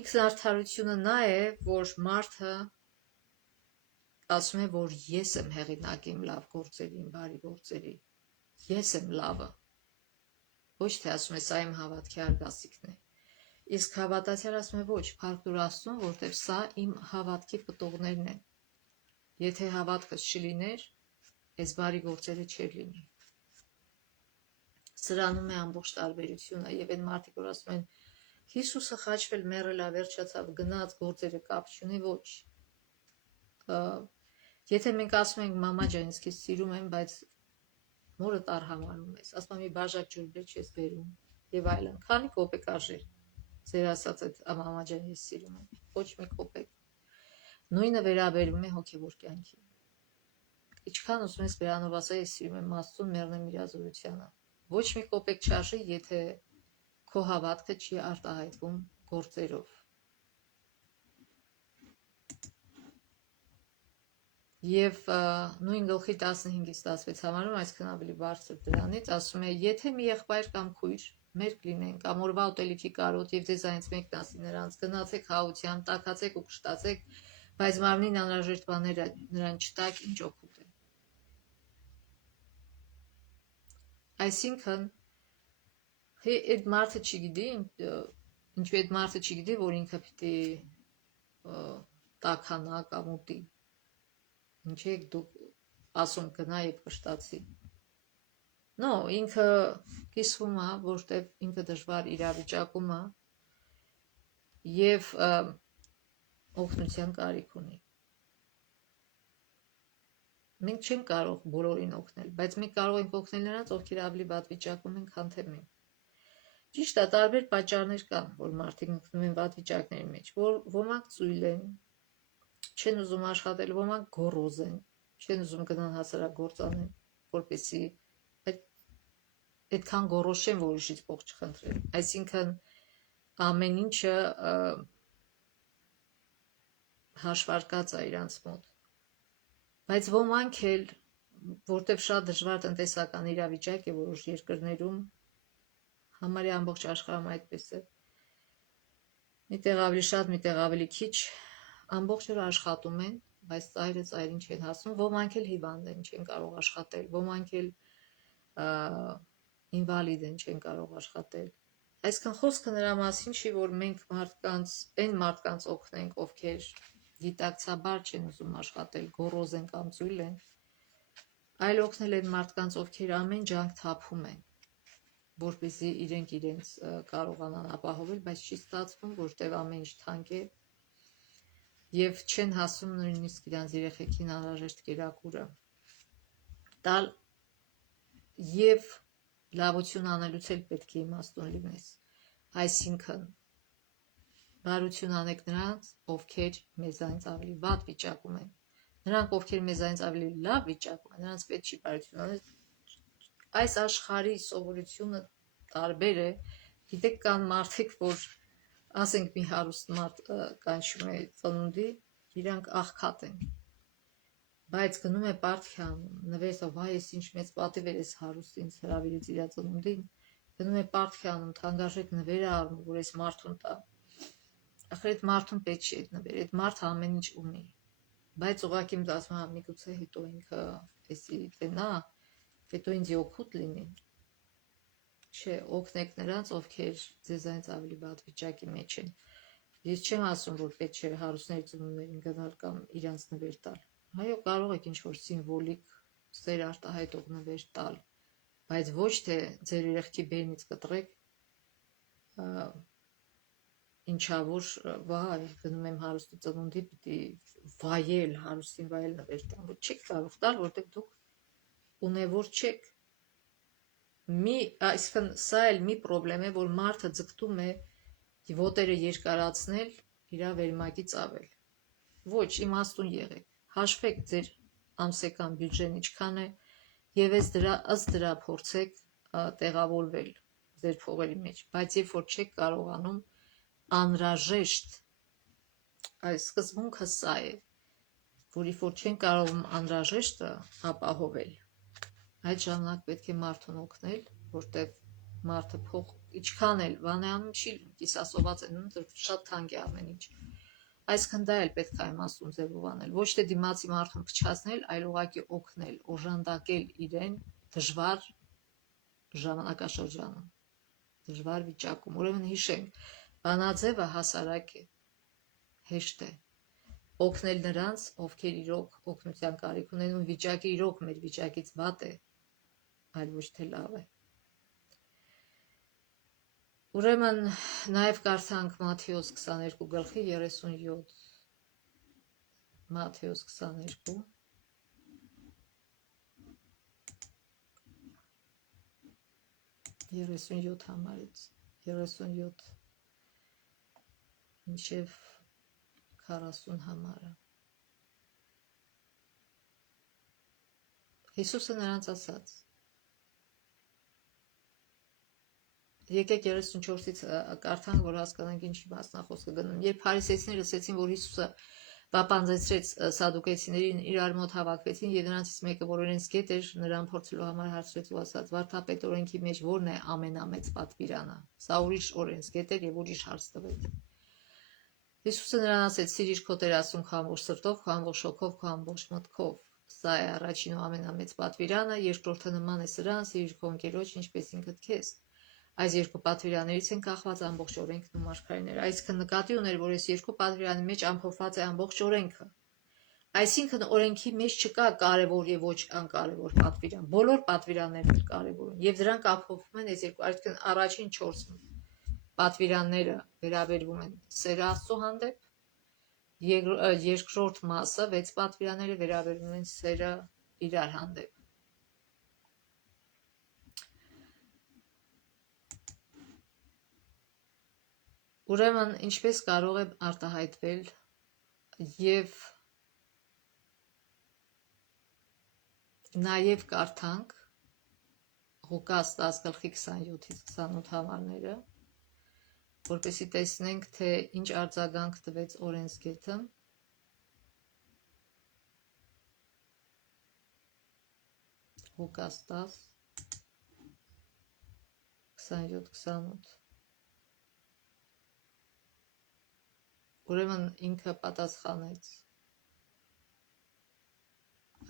Ինքնարդարությունը նա է, որ մարդը ասում է, որ ես եմ հեղինակ իմ լավ գործերի, իմ բարի գործերի, ես եմ լավը։ Ոչ թե ասում է սա իմ հավատքի արգասիքն է։ Իսկ հավատացյալ ասում է ոչ, փառք տուր Աստծուն, որտեղ սա իմ հավատքի պտուղներն են։ Եթե հավատքս չլիներ, այս բարի գործերը չէր լինի։ Սրանում է ամբողջ տարբերությունը եւ այն մարդիկ, որ ասում են Հիսուսը խաչվել մեռելա վերջացավ գնաց գործերը կապ չունի, ոչ։ Եթե մենք ասում ենք մամա ջան, ես քեզ սիրում եմ, բայց մորը տարհամարում ես, ասում եմ մի բաժակ ջուր բեր չես բերում եւ այլն։ Քանի կոպեկ արժի ձեր ասած այդ մամա ջան, ես սիրում եմ, ոչ մի կոպեկ։ Նույնը վերաբերում է հոգեվոր կյանքի։ Ինչքան ուզում ես բերանով ասա, ես սիրում եմ Աստծուն, մեռնեմ իր ազորությանը։ Ոչ մի կոպեկ չարժի, եթե քո հավատքը չի արտահայտվում գործերով։ Եվ նույն գլխի 15-ից 16 համարում այսքան ավելի բարձր դրանից ասում է. եթե մի եղբայր կամ քույր մերկ լինեն կամ օրվա ուտելիքի կարոտ եւ ձեզանից մեկն ասի նրանց գնացեք խաղությամբ, տաքացեք ու կշտացեք, բայց մարմնին անհրաժեշտ բաները նրան չտաք, ինչ օգուտ է։ Այսինքն այդ մարդը չգիտի, ինչու այդ մարդը չգիտի, որ ինքը պիտի տաքանա կամ ուտի։ Ինչ եք դուք ասում գնա եւ կշտացի։ No, ինքը կիսվում է, որտեվ ինքը դժվար իրավիճակում է եւ օգնության կարիք ունի։ Մենք չենք կարող բոլորին օգնել, բայց մենք կարող ենք օգնել նրանց, ովքեր ավելի վատ վիճակում են, քան թե մենք։ Ճիշտ է, տարբեր պատճառներ կան, որ մարդիկ ընկնում են վատ վիճակների մեջ, որ ոմանք ծույլ են, չեն ուզում աշխատել, ոմանք գոռոզ են, չեն ուզում գնան հասարակագործ անեն, որպեսզի այդքան գոռոզ չեն, որ ուրիշից փող չխնդրեն։ Այսինքն ամեն ինչը հաշվարկած է իրանց մոտ։ Բայց ոմանք էլ, որտեղ շատ դժվար տնտեսական իրավիճակ է որոշ երկրներում, համարյա ամբողջ աշխարհում այդպես է։ Միտեղ ավելի շատ, միտեղ ավելի քիչ, ամբողջ օրը աշխատում են, բայց ծայրը ծայրին չեն հասնում, ոմանք էլ հիվանդ են, չեն կարող աշխատել, ոմանք էլ ինվալիդ են, չեն կարող աշխատել։ Այսքան խոսքը նրա մասին չի, որ մենք այն մարդկանց օգնենք, ովքեր գիտակցաբար չեն ուզում աշխատել, գոռոզ են կամ ծույլ են, այլ օգնել այն մարդկանց, ովքեր ամեն ջանք թափում են, որպեսզի իրենց կարողանան ապահովել, բայց չի ստացվում, որտեղ ամեն ինչ թանկ է եւ չեն հասում նույնիսկ իրանց երեխեքին անհրաժեշտ կերակուրը տալ եւ լավություն անելուց էլ պետք է իմաստուն լինես, այսինքն բարություն անեք նրանց, ովքեր մեզանից ավելի վատ վիճակում են, նրանք, ովքեր մեզանից ավելի լավ վիճակում են, նրանց պետք չի բարություն անել, այս աշխարհի սովորությունը տարբեր է, գիտեք կան մարդիկ, որ ասենք մի հարուստ մարդ կանչում է ծնունդի, իրանք աղքատ են, բայց գնում է պարտքի անում, նվեր վայ ես ինչ մեծ պատիվ էր ես հարուստ ինձ հրավիրեց իր ծնունդին, գնում է պարտքի անում, թանկարժեք նվեր է առնում, որ այս մարդուն տա, ախր այդ մարդուն պետք չի այդ նվեր, այդ մարդը ամեն ինչ ունի, բայց ուղղակի ինձ ասում է միգուցե հետո ինքը էսի տնա, հետո ինձ օգուտ լինի, չէ, օգնեք նրանց, ովքեր ձեզանից ավելի վատ վիճակի մեջ են, ես չեմ ասում, որ պետք չէ հարուստների ծնունդներին գնալ կամ իրանց նվեր տալ, այո, կարող եք ինչ-որ սիմվոլիկ սեր արտահայտող նվեր տալ, բայց ոչ թե ձեր երեխքի բերնից կտրեք, ինչավոր վայ, գնում եմ հարուստի ծնունդի, պիտի վայել, հարուստին վայել նվեր տամ, որ չեք կարող տալ, որտեղ դուք ունևոր չեք, այսքան սա էլ մի պրոբլեմ է, որ մարդը ձգտում է ոտերը երկարացնել, իրա վերմակից ավել, ոչ, իմաստուն եղեք, հաշվեք ձեր ամսական բյուջեն ինչքան է եւ ըստ դրա փորձեք տեղավորվել ձեր փողերի մեջ, բայց երբ որ չեք կարողանում անհրաժեշտ այս սկզբունքը սա է, որ երբ որ չեն կարողում անհրաժեշտը ապահովել, այդ ժամանակ պետք է մարդուն օգնել, որտեղ մարդը փող ինչքան էլ բան է անում չի, կիսասոված են, շատ թանկ է ամեն ինչ, այսքան դա էլ պետք է իմաստուն ձևով անել, ոչ թե դիմացի մարդուն փչացնել, այլ ուղղակի օգնել, օժանդակել իրեն դժվար ժամանակաշրջանում, դժվար վիճակում, ուրեմն հիշենք, բանաձևը հասարակ է, հեշտ է, օգնել նրանց, ովքեր իրոք օգնության կարիք ունեն ու վիճակը իրոք մեր վիճակից վատ է, այլ ոչ թե լավ է։ Ուրեմն նաև կարդանք Մատթեոս 22 գլխի 37, Մատթեոս 22, երեսունյոթ համարից, 37 մինչև 40 համարը։ Հիսուսը նրանց ասաց. Եկեք 34-ից կարդանք, որ հասկանանք ինչի մասն է խոսքը գնում։ Երբ փարիսեցիները լսեցին, որ Հիսուսը պապանձեցրեց սադուկեցիներին, իրար մոտ հավաքվեցին, եւ նրանցից մեկը, որ օրենս գետ էր, նրան փորձելու համար հարցրեց ու ասաց. Վարդապետ, օրենքի մեջ ո՞րն է ամենամեծ պատվիրանը։ Սա ուրիշ օրենս գետ էր եւ ուրիշ հարց տվեց։ Հիսուսը նրան ասեց. Սիրիր քո Տեր Աստծուն քո ամբողջ սրտով, քո ամբողջ հոգով, քո ամբողջ մտքով։ Սա է առաջին ու ամենամեծ պատվիրանը, երկրորդը նման է սրան, սիրիր քո ընկերոջ, ինչպես ինքդ քեզ։ Այս երկու պատվիրաներից են կախված ամբողջ օրենքն ու մարգարեները։ Այսինքն նկատի ուներ, որ այս երկու պատվիրանի մեջ ամփոփված է ամբողջ օրենքը։ Այսինքն օրենքի մեջ չկա կարևոր եւ ոչ անկարևոր պատվիրան։ Բոլոր պատվիրաններն էլ կարևոր են եւ դրանք ամփոփվում են այս երկու, այսինքն առաջին 4 պատվիրանները վերաբերվում են սեր Աստծո հանդեպ, երկրորդ մասը 6 պատվիրանները վերաբերվում են սերը իրար հանդեպ։ Ուրեմն ինչպես կարող է արտահայտվել եւ նաեւ կարդանք Ղուկաս 10 գլխի 27-ից 28 համարները, որպեսզի տեսնենք, թե ինչ արձագանք տվեց օրենսգետը։ Ղուկաս 10 27-28 Ուրեմն ինքը պատասխանեց.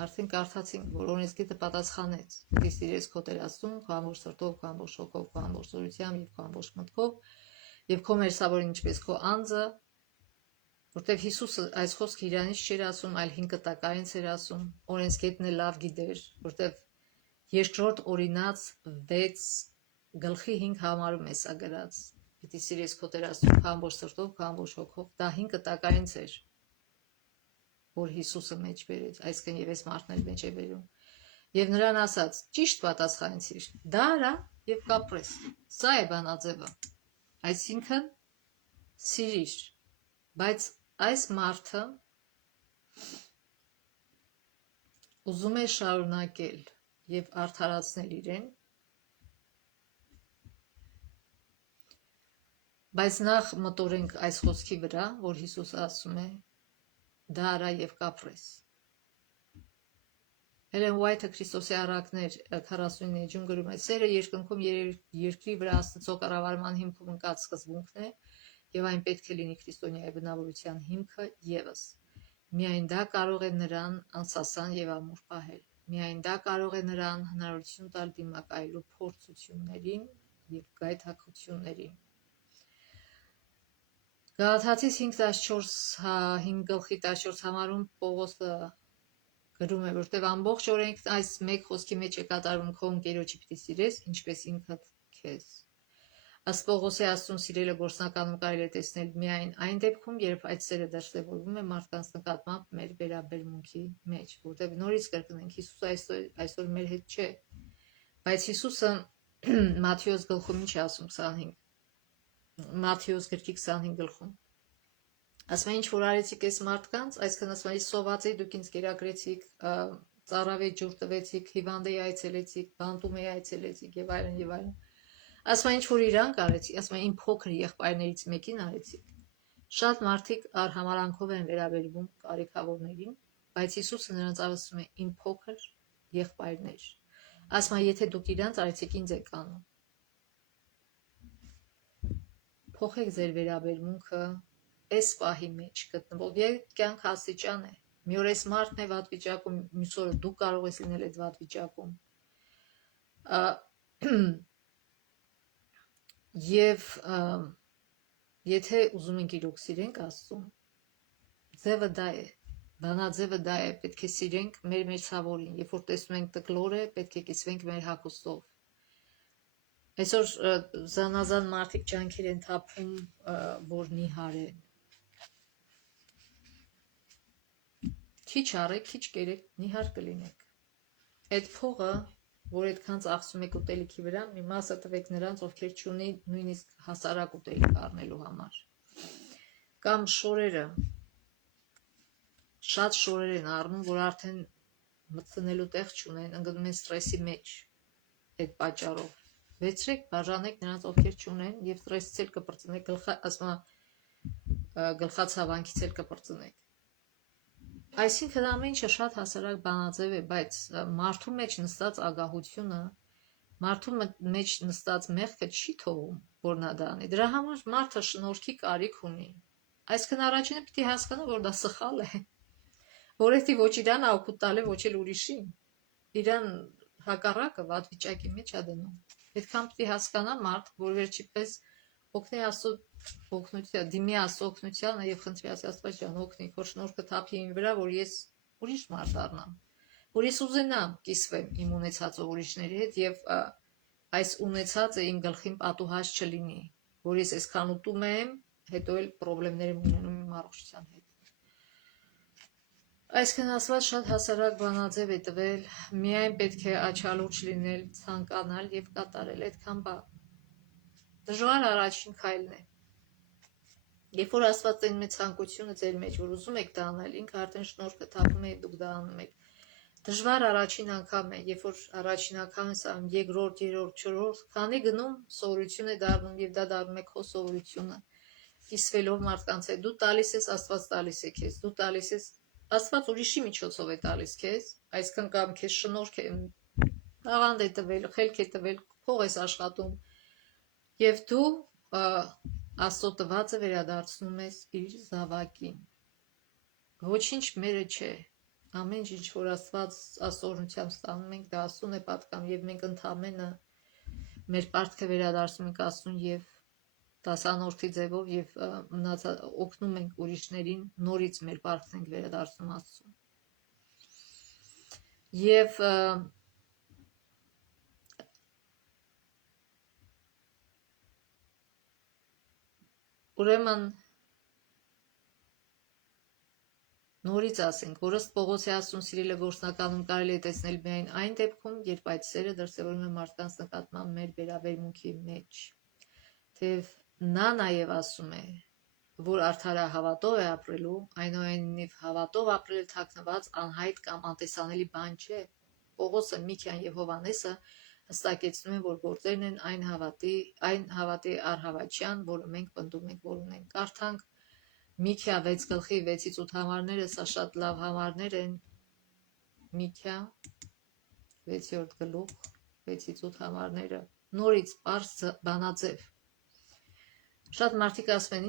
Արդեն կարդացինք, որ օրենսգետը պատասխանեց. «Պետք է սիրես քո Տեր Աստծուն, քո ամբողջ սրտով, քո ամբողջ հոգով, քո ամբողջ զորությամբ եւ քո ամբողջ մտքով, եւ քո մերսավորին ինչպես քո անձը», որտեվ Հիսուսը այս խոսքը իրանից չէր ասում, այլ հին կտակարից էր ասում, օրենսգետն է լավ գիտեր, որտեվ երկրորդ օրինաց 6 գլխի 5 համարում է սա գրած. «Պետք է սիրես քո Տեր Աստծուն, քո ամբողջ սրտով, քո ամբողջ հոգով», դա հին կտակարից էր, որ Հիսուսը մեջ բերեց, այսինքն եւ այս մարդն էլ մեջ է բերում։ Եվ նրան ասաց. «Ճիշտ պատասխանեցիր, դա արա եւ կապրես»։ Սա է բանաձևը։ Այսինքն սիրիր, բայց այս մարդը ուզում է շարունակել եւ արդարացնել իրեն, բայց նախ մտորենք այս խոսքի վրա, որ Հիսուսը ասում է. «Դա արա եւ կապրես»։ Հելեն Ուայթը Քրիստոսի առակներ 49 էջում գրում է. «Սերը երկնքում երկրի վրա Աստծո կառավարման հիմքում ընկած սկզբունքն է եւ այն պետք է լինի քրիստոնյայի բնավորության հիմքը եւս։ Միայն դա կարող է նրան անսասան եւ ամուր պահել։ Միայն դա կարող է նրան հնարավորություն տալ դիմակայելու փորձություններին եւ գայթակղություններին»։ Գաղաթացիս 5:14 համարում Պողոսը գրում է, որտեղ ամբողջ օրենքն այս մեկ խոսքի մեջ է կատարվում, քո ընկերոջը պիտի սիրես, ինչպես ինքդ քեզ։ Ըստ Պողոսի Աստծուն սիրելը գործնականում կարելի է տեսնել միայն այն դեպքում, երբ այդ սերը դրսևորվում է մարդկանց նկատմամբ մեր վերաբերմունքի մեջ, որտեղ նորից կրկնենք, Հիսուսը այսօր մեր հետ չէ, բայց Հիսուսը Մատթեոս գլխում ինչ է ասում 25 Մատթեոս գրքի 25 գլխում ասում է, ինչ որ արեցիք այս մարդկանց, այսինքն ասում է, սոված էի, դուք ինձ կերակրեցիք, ծառավետ ջուր տվեցիք, հիվանդեի այցելեցիք, բանտումեի այցելեցիք եւ այլն եւ այլն։ Ասում է, ինչ որ իրանք արեցիք, ասում է, իմ փոքր եղբայրներից մեկին արեցիք։ Շատ մարդիկ արհամարանքով են վերաբերվում կարիքավորներին, բայց Հիսուսը նրանց ասում է, իմ փոքր եղբայրներ։ Ասում է, եթե դուք իրանց արեցիք, ինձ եք անում։ Փոխեք ձեր վերաբերմունքը այս պահի մեջ գտնվող կյանք աստիճան է։ Մի օր այս մարդն է վատ վիճակում, մյուս օրը դու կարող ես լինել այդ վատ վիճակում։ Եվ եթե ուզում ենք իրոք սիրենք Աստծուն, ձևը դա է, բանաձևը դա է, պետք է սիրենք մեր մերձավորին, երբ որ տեսնում ենք տկլոր է, պետք է կիսվենք մեր հագուստով։ Այսօր զանազան մարդիկ ջանքեր են թափում, որ նիհար են։ Քիչ արեք, քիչ կերեք, նիհար կլինեք։ Այդ փողը, որ այդքան ծախսում եք ուտելիքի վրա, մի մասը տվեք նրանց, ովքեր չունի նույնիսկ հասարակ ուտելիք առնելու համար։ Կամ շորերը, շատ շորեր են առնում, որ արդեն մտցնելու տեղ չունեն, ընկնում են ստրեսի մեջ այդ պատճառով։ Վեցրեք, բաժանեք նրանց, ովքեր չունեն, եւ ստրեսից էլ կպրծնեք, գլխացավանքից էլ կպրծնեք։ Այսինքն ամեն ինչը շատ հասարակ բանաձև է, բայց մարդու մեջ նստած ագահությունը, մարդու մեջ նստած մեղքը չի թողում, որ նա դա անի։ Դրա համար մարդը շնորհքի կարիք ունի։ Այսինքն առաջինը պիտի հասկանա, որ դա սխալ է, որովհետեւ ոչ իրան օգուտ տալ է, ոչ էլ ուրիշին։ Իրան հակառակը վատ վիճակի մեջ է դնում։ Այդքան պիտի հասկանա մարդ, որ վերջի պես օգնի Աստծո օգնության, դիմի Աստծո օգնությանը եւ խնդրի Աստված ջան, օգնի, քո շնորհքը թափի իմ վրա, որ ես ուրիշ մարդ դառնամ, որ ես ուզենամ կիսվեմ իմ ունեցածով ուրիշների հետ եւ այս ունեցածը իմ գլխին պատուհաս չլինի, որ ես այսքան ուտում եմ, հետո էլ խնդիրներ եմ ունենում իմ առողջության հետ։ Այսինքն Աստված շատ հասարակ բանաձև է տվել, միայն պետք է աչալուրջ լինել, ցանկանալ եւ կատարել այդքան բան։ Դժվար առաջին քայլն է։ Երբ որ Աստված տեն մեծ ցանկությունը ձեր մեջ, որ ուզում եք դա անել, ինքը արդեն շնորհքը թափում է, դուք դա անում եք։ Դժվար առաջին անգամ է, երբ որ առաջին անգամ ես անում, երկրորդ, երրորդ, չորրորդ, քանի գնում սովորություն է դառնում եւ դա դառնում է քո սովորությունը։ Կիսվելով մարդկանց հետ, դու տալիս ես, Աստված տալիս է քեզ, դու տալիս ես, Աստված ուրիշի միջոցով է տալիս քեզ, այսինքն կամ քեզ շնորհք է, տաղանդ է տվել, խելք է տվել, փող ես աշխատում, եւ դու Աստծո տվածը վերադարձնում ես իր զավակին։ Ոչինչ մերը չէ, ամեն ինչ որ Աստված աստորությամբ ստանում ենք, դա Աստծուն է պատկանում, եւ մենք ընդամենը մեր պարտքը վերադարձնում ենք Աստծուն եւ դասանորդի ձևով եւ օգնում ենք ուրիշներին, նորից մեր պարտքն ենք վերադարձնում Աստծուն։ Եվ ուրեմն նորից ասենք, որ ըստ Պողոսի Աստծուն սիրելը գործնականում կարելի է տեսնել միայն այն դեպքում, երբ այդ սերը դրսևորվում է մարդկանց նկատմամբ մեր վերաբերմունքի մեջ։ Թեև նա նաև ասում է, որ արդարը հավատով է ապրելու, այնուամենայնիվ հավատով ապրել թաքնված, անհայտ կամ անտեսանելի բան չէ։ Պողոսը, Միքիան եւ Հովհաննեսը հստակեցնում են, որ գործերն են այն հավատի առհավատչյան, որը մենք պնդում ենք, որ ունենք։ Կարդանք Միքիա 6:6-8 համարները, սա շատ լավ համարներ են։ Միքիա 6-րդ գլուխ 6-8 համարները, նորից պարզ բանաձև։ Շատ մարդիկ ասում են,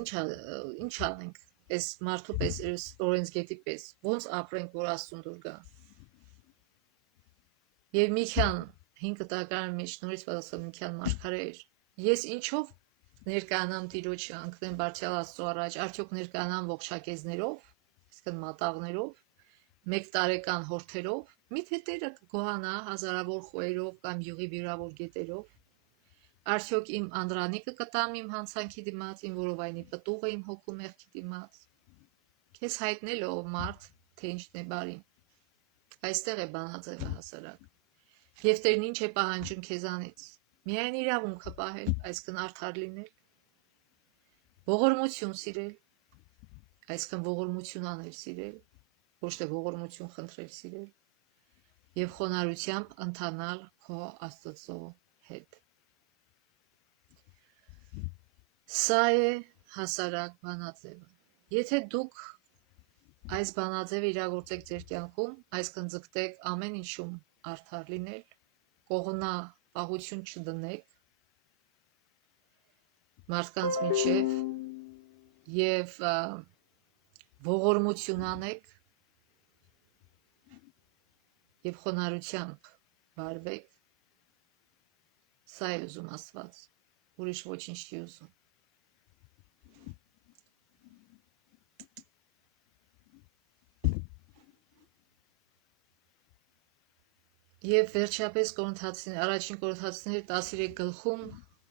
ինչ անենք, այս մարդու պես, օրենսգետի պես, ոնց ապրենք, որ Աստծուն դուր գա։ Եվ Միքիան 5 տակարանի մեջ նորից պատասխանում Միքիան մարգարե էր։ Ես ինչով ներկայանամ Տիրոջը, ընկնեմ Բարձրյալ Աստծո առաջ, արդյոք ներկայանամ ողջակեզներով, այսինքն մատաղներով, 1 տարեկան հորթերով, միթե Տերը կգոհանա հազարավոր խոյերով կամ յուղի վիրավոր գետերով, արդյոք իմ անդրանիկը կտամ իմ հանցանքի դիմաց, իմ որովայնի պտուղը իմ հոգու մեղքի դիմաց։ Քեզ հայտնել է ով մարդ, թե ինչն է բարին։ Այստեղ է բանաձևը հասարակ։ Եվ Տերն ինչ է պահանջում քեզանից։ Միայն իրավունքը պահել, այսինքն արդար լինել, ողորմություն սիրել, այսինքն ողորմություն անել սիրել, ոչ թե ողորմություն խնդրել սիրել, եւ խոնարհությամբ ընթանալ քո Աստծո հետ։ Սա է հասարակ բանաձևը։ Եթե դուք այս բանաձևը իրագործեք ձեր կյանքում, այսինքն ձգտեք ամեն ինչում արդար լինել, կողնա պահություն չդնեք մարդկանց միջև եւ ողորմություն անեք եւ խոնարհությամբ վարվեք, սա է ուզում Աստված, ուրիշ ոչինչ չի ուզում։ Եվ վերջապես առաջին Կորինթացիների 13 գլխում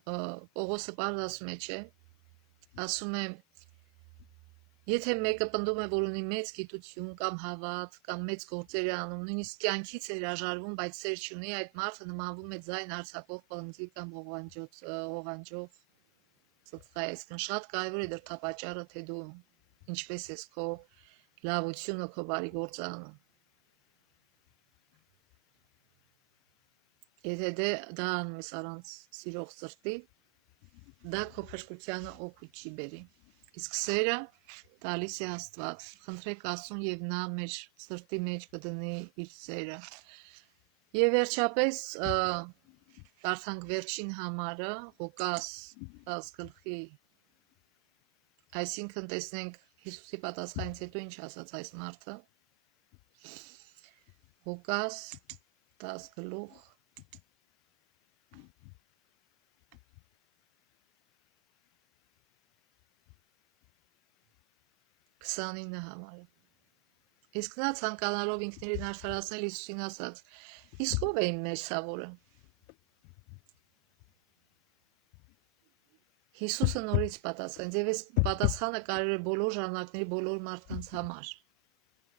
Պողոսը պարզ ասում է, չէ, ասում է, եթե մեկը պնդում է, որ ունի մեծ գիտություն կամ հավատ կամ մեծ գործեր է անում, նույնիսկ կյանքից է հրաժարվում, բայց սեր չունի, այդ մարդը նմանվում է ձայն արձակող պղնձի կամ ողանջող ծծկայ, այսինքն շատ կարևոր է դրդապատճառը, թե դու ինչպես ես քո լավությունը, քո բարի գործը անում։ Եթե դա անում ես առանց սիրող սրտի, դա քո փրկությանը օգուտ չի բերի։ Իսկ սերը տալիս է Աստված։ Խնդրեք Աստծուն եւ նա մեր սրտի մեջ կդնի իր սերը։ Եվ վերջապես կարդանք վերջին համարը, Ղուկաս 10 գլխի, այսինքն տեսնենք Հիսուսի պատասխանից հետո ինչ ասաց այս մարդը։ Ղուկաս 10 գլուխ 29 համարը։ Իսկ նա ցանկանալով ինքնին արդարացնել Հիսուսին ասաց. Իսկ ով է իմ մերձավորը։ Հիսուսը նորից պատասխանեց, եւ այս պատասխանը կարևոր է բոլոր ժամանակների բոլոր մարդկանց համար։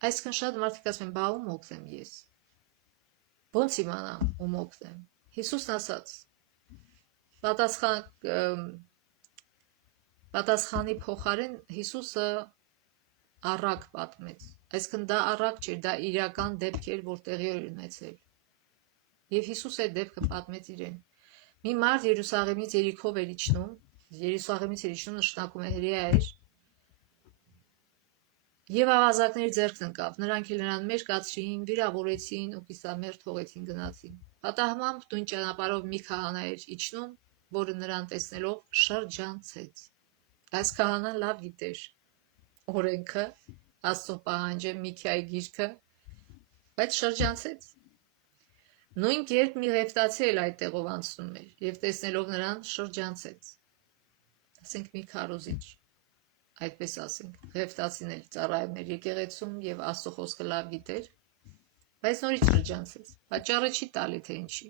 Այսինքն շատ մարդիկ ասում են, բա ում օգնեմ ես։ Ոնց իմանամ ում օգնեմ։ Հիսուսն ասաց. պատասխանի փոխարեն Հիսուսը առակ պատմեց, այսինքն դա առակ չէր, դա իրական դեպք էր, որ տեղի էր ունեցել։ Եվ Հիսուսը այդ դեպքը պատմեց իրեն։ Մի մարդ Երուսաղեմից Երիքով էր իջնում, նշանակում է հրեա էր, եւ ավազակների ձեռքն ընկավ, նրանք էլ նրան մեր կացրին, վիրավորեցին ու կիսամերթ թողեցին գնացին։ Պատահմամբ նույն ճանապարհով մի քահանա էր իջնում, որը նրան տեսնելով շրջանցեց։ Այս քահանան լավ գիտեր օրենքը, Աստծո պահանջը, Միքիայի գիրքը, բայց շրջանցեց։ Նույն կերպ մի ղևտացի էլ այդ տեղով անցնում էր եւ տեսնելով նրան շրջանցեց։ Ասենք մի քարոզիչ, այդպես ասենք, ղևտացին էլ ծառայում էր եկեղեցում եւ Աստծո խոսքը լավ գիտեր, բայց նորից շրջանցեց։ Պատճառը չի տալի թե ինչի։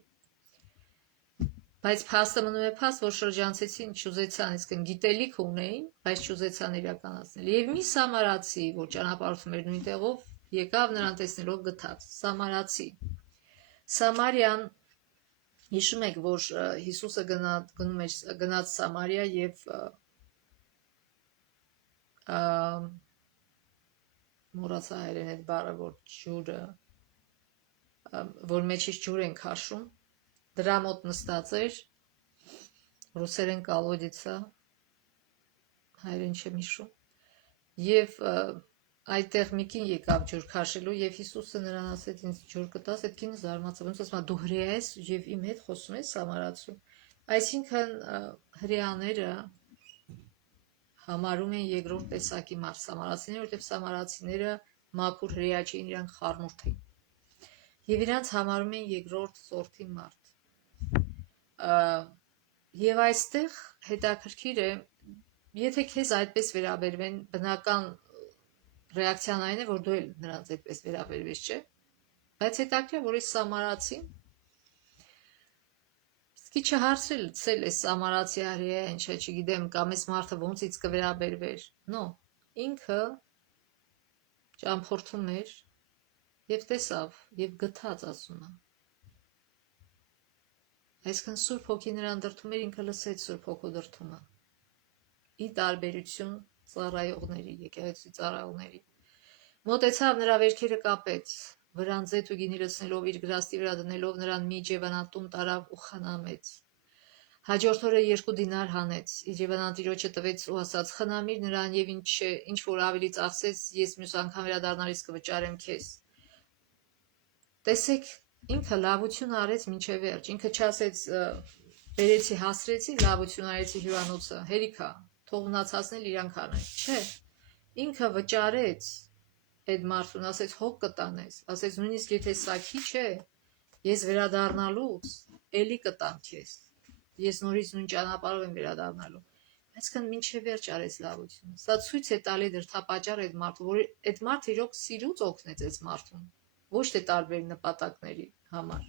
Բայց փաստը մնում է փաստ, որ շրջանցեցին, չուզեցան, իսկն գիտելիք ունեին, բայց չուզեցան իրականացնել։ Եվ մի սամարացի, որ ճանապարհորդում էր նույն տեղով, եկավ նրան տեսնելով գթած։ Սամարացի։ Սամարիան, հիշում եք, որ Հիսուսը գնաց Սամարիա եւ մոռացա հայերեն այդ բառը, որ ջուրը, որ մեջից ջուր են քաշում, դրա մոտ նստած էր, ռուսերեն կալոդիցա, հայերեն չեմ հիշում, եւ այդտեղ մի կին եկավ ջուր քաշելու եւ Հիսուսը նրան ասեց, ինձ ջուր կտաս, այդ կինը զարմացավ, ոնց ասում, դու հրեա ես եւ իմ հետ խոսում ես սամարացու։ Այսինքն հրեաները համարում են երկրորդ տեսակի մարդ սամարացիները, որտեղ սամարացիները մաքուր հրեա չէին, իրանք խառնուրդ էին։ Եվ իրանց համարում են երկրորդ սորտի մարդ։ Եվ այստեղ հետաքրքիր է, եթե քեզ այդպես վերաբերվեն, բնական ռեակցիան այն է, որ դու էլ նրանց այդպես վերաբերվես, չէ՞։ Բայց հետաքրքիր է, որ այս սամարացին Սկի չհարցրել է սամարացի հրեա, ինչա չգիտեմ, կամ այս մարդը ոնցից կվերաբերվեր։ No, ինքը ճամփորդում էր եւ տեսավ եւ գթած ասում է։ Այսինքն Սուրբ Հոգին նրան դրդում էր, ինքը լսեց Սուրբ Հոգու դրդումը։ Ի տարբերություն ծառայողների, եկեղեցի ծառայողների։ Մոտեցավ նրա վերքերը կապեց, վրան ձետ ու գինի լցնելով իր գրաստի վրա դնելով նրան մի ջևանատուն տարավ ու խնամեց։ Հաջորդ օրը 2 դինար հանեց, իր ջևանատիրոջը տվեց ու ասաց. խնամիր նրան եւ ինչ որ ավելի ծախսեց, ես մյուս անգամ վերադառնալիս կվճարեմ քեզ։ Տեսեք, ինքը լավություն արեց մինչև վերջ, ինքը չասեց բերեցի հասրեցի, լավություն արեցի հյուրանոցը, հերիքա, թող մնացածն էլ իրանք անեն, չէ։ Ինքը վճարեց այդ մարդուն, ասեց հոգ կտանես, ասեց նույնիսկ եթե սա քիչ է, ես վերադառնալուց էլի կտամ քեզ, ես նորից նույն ճանապարհով եմ վերադառնալու, այսինքն մինչև վերջ արեց լավությունը, սա ցույց է տալի դրդապատճառ այդ մարդու, որ այդ մարդը իրոք սիրուց օգնեց այդ մարդուն, ոչ թե տարբեր նպատակների համար։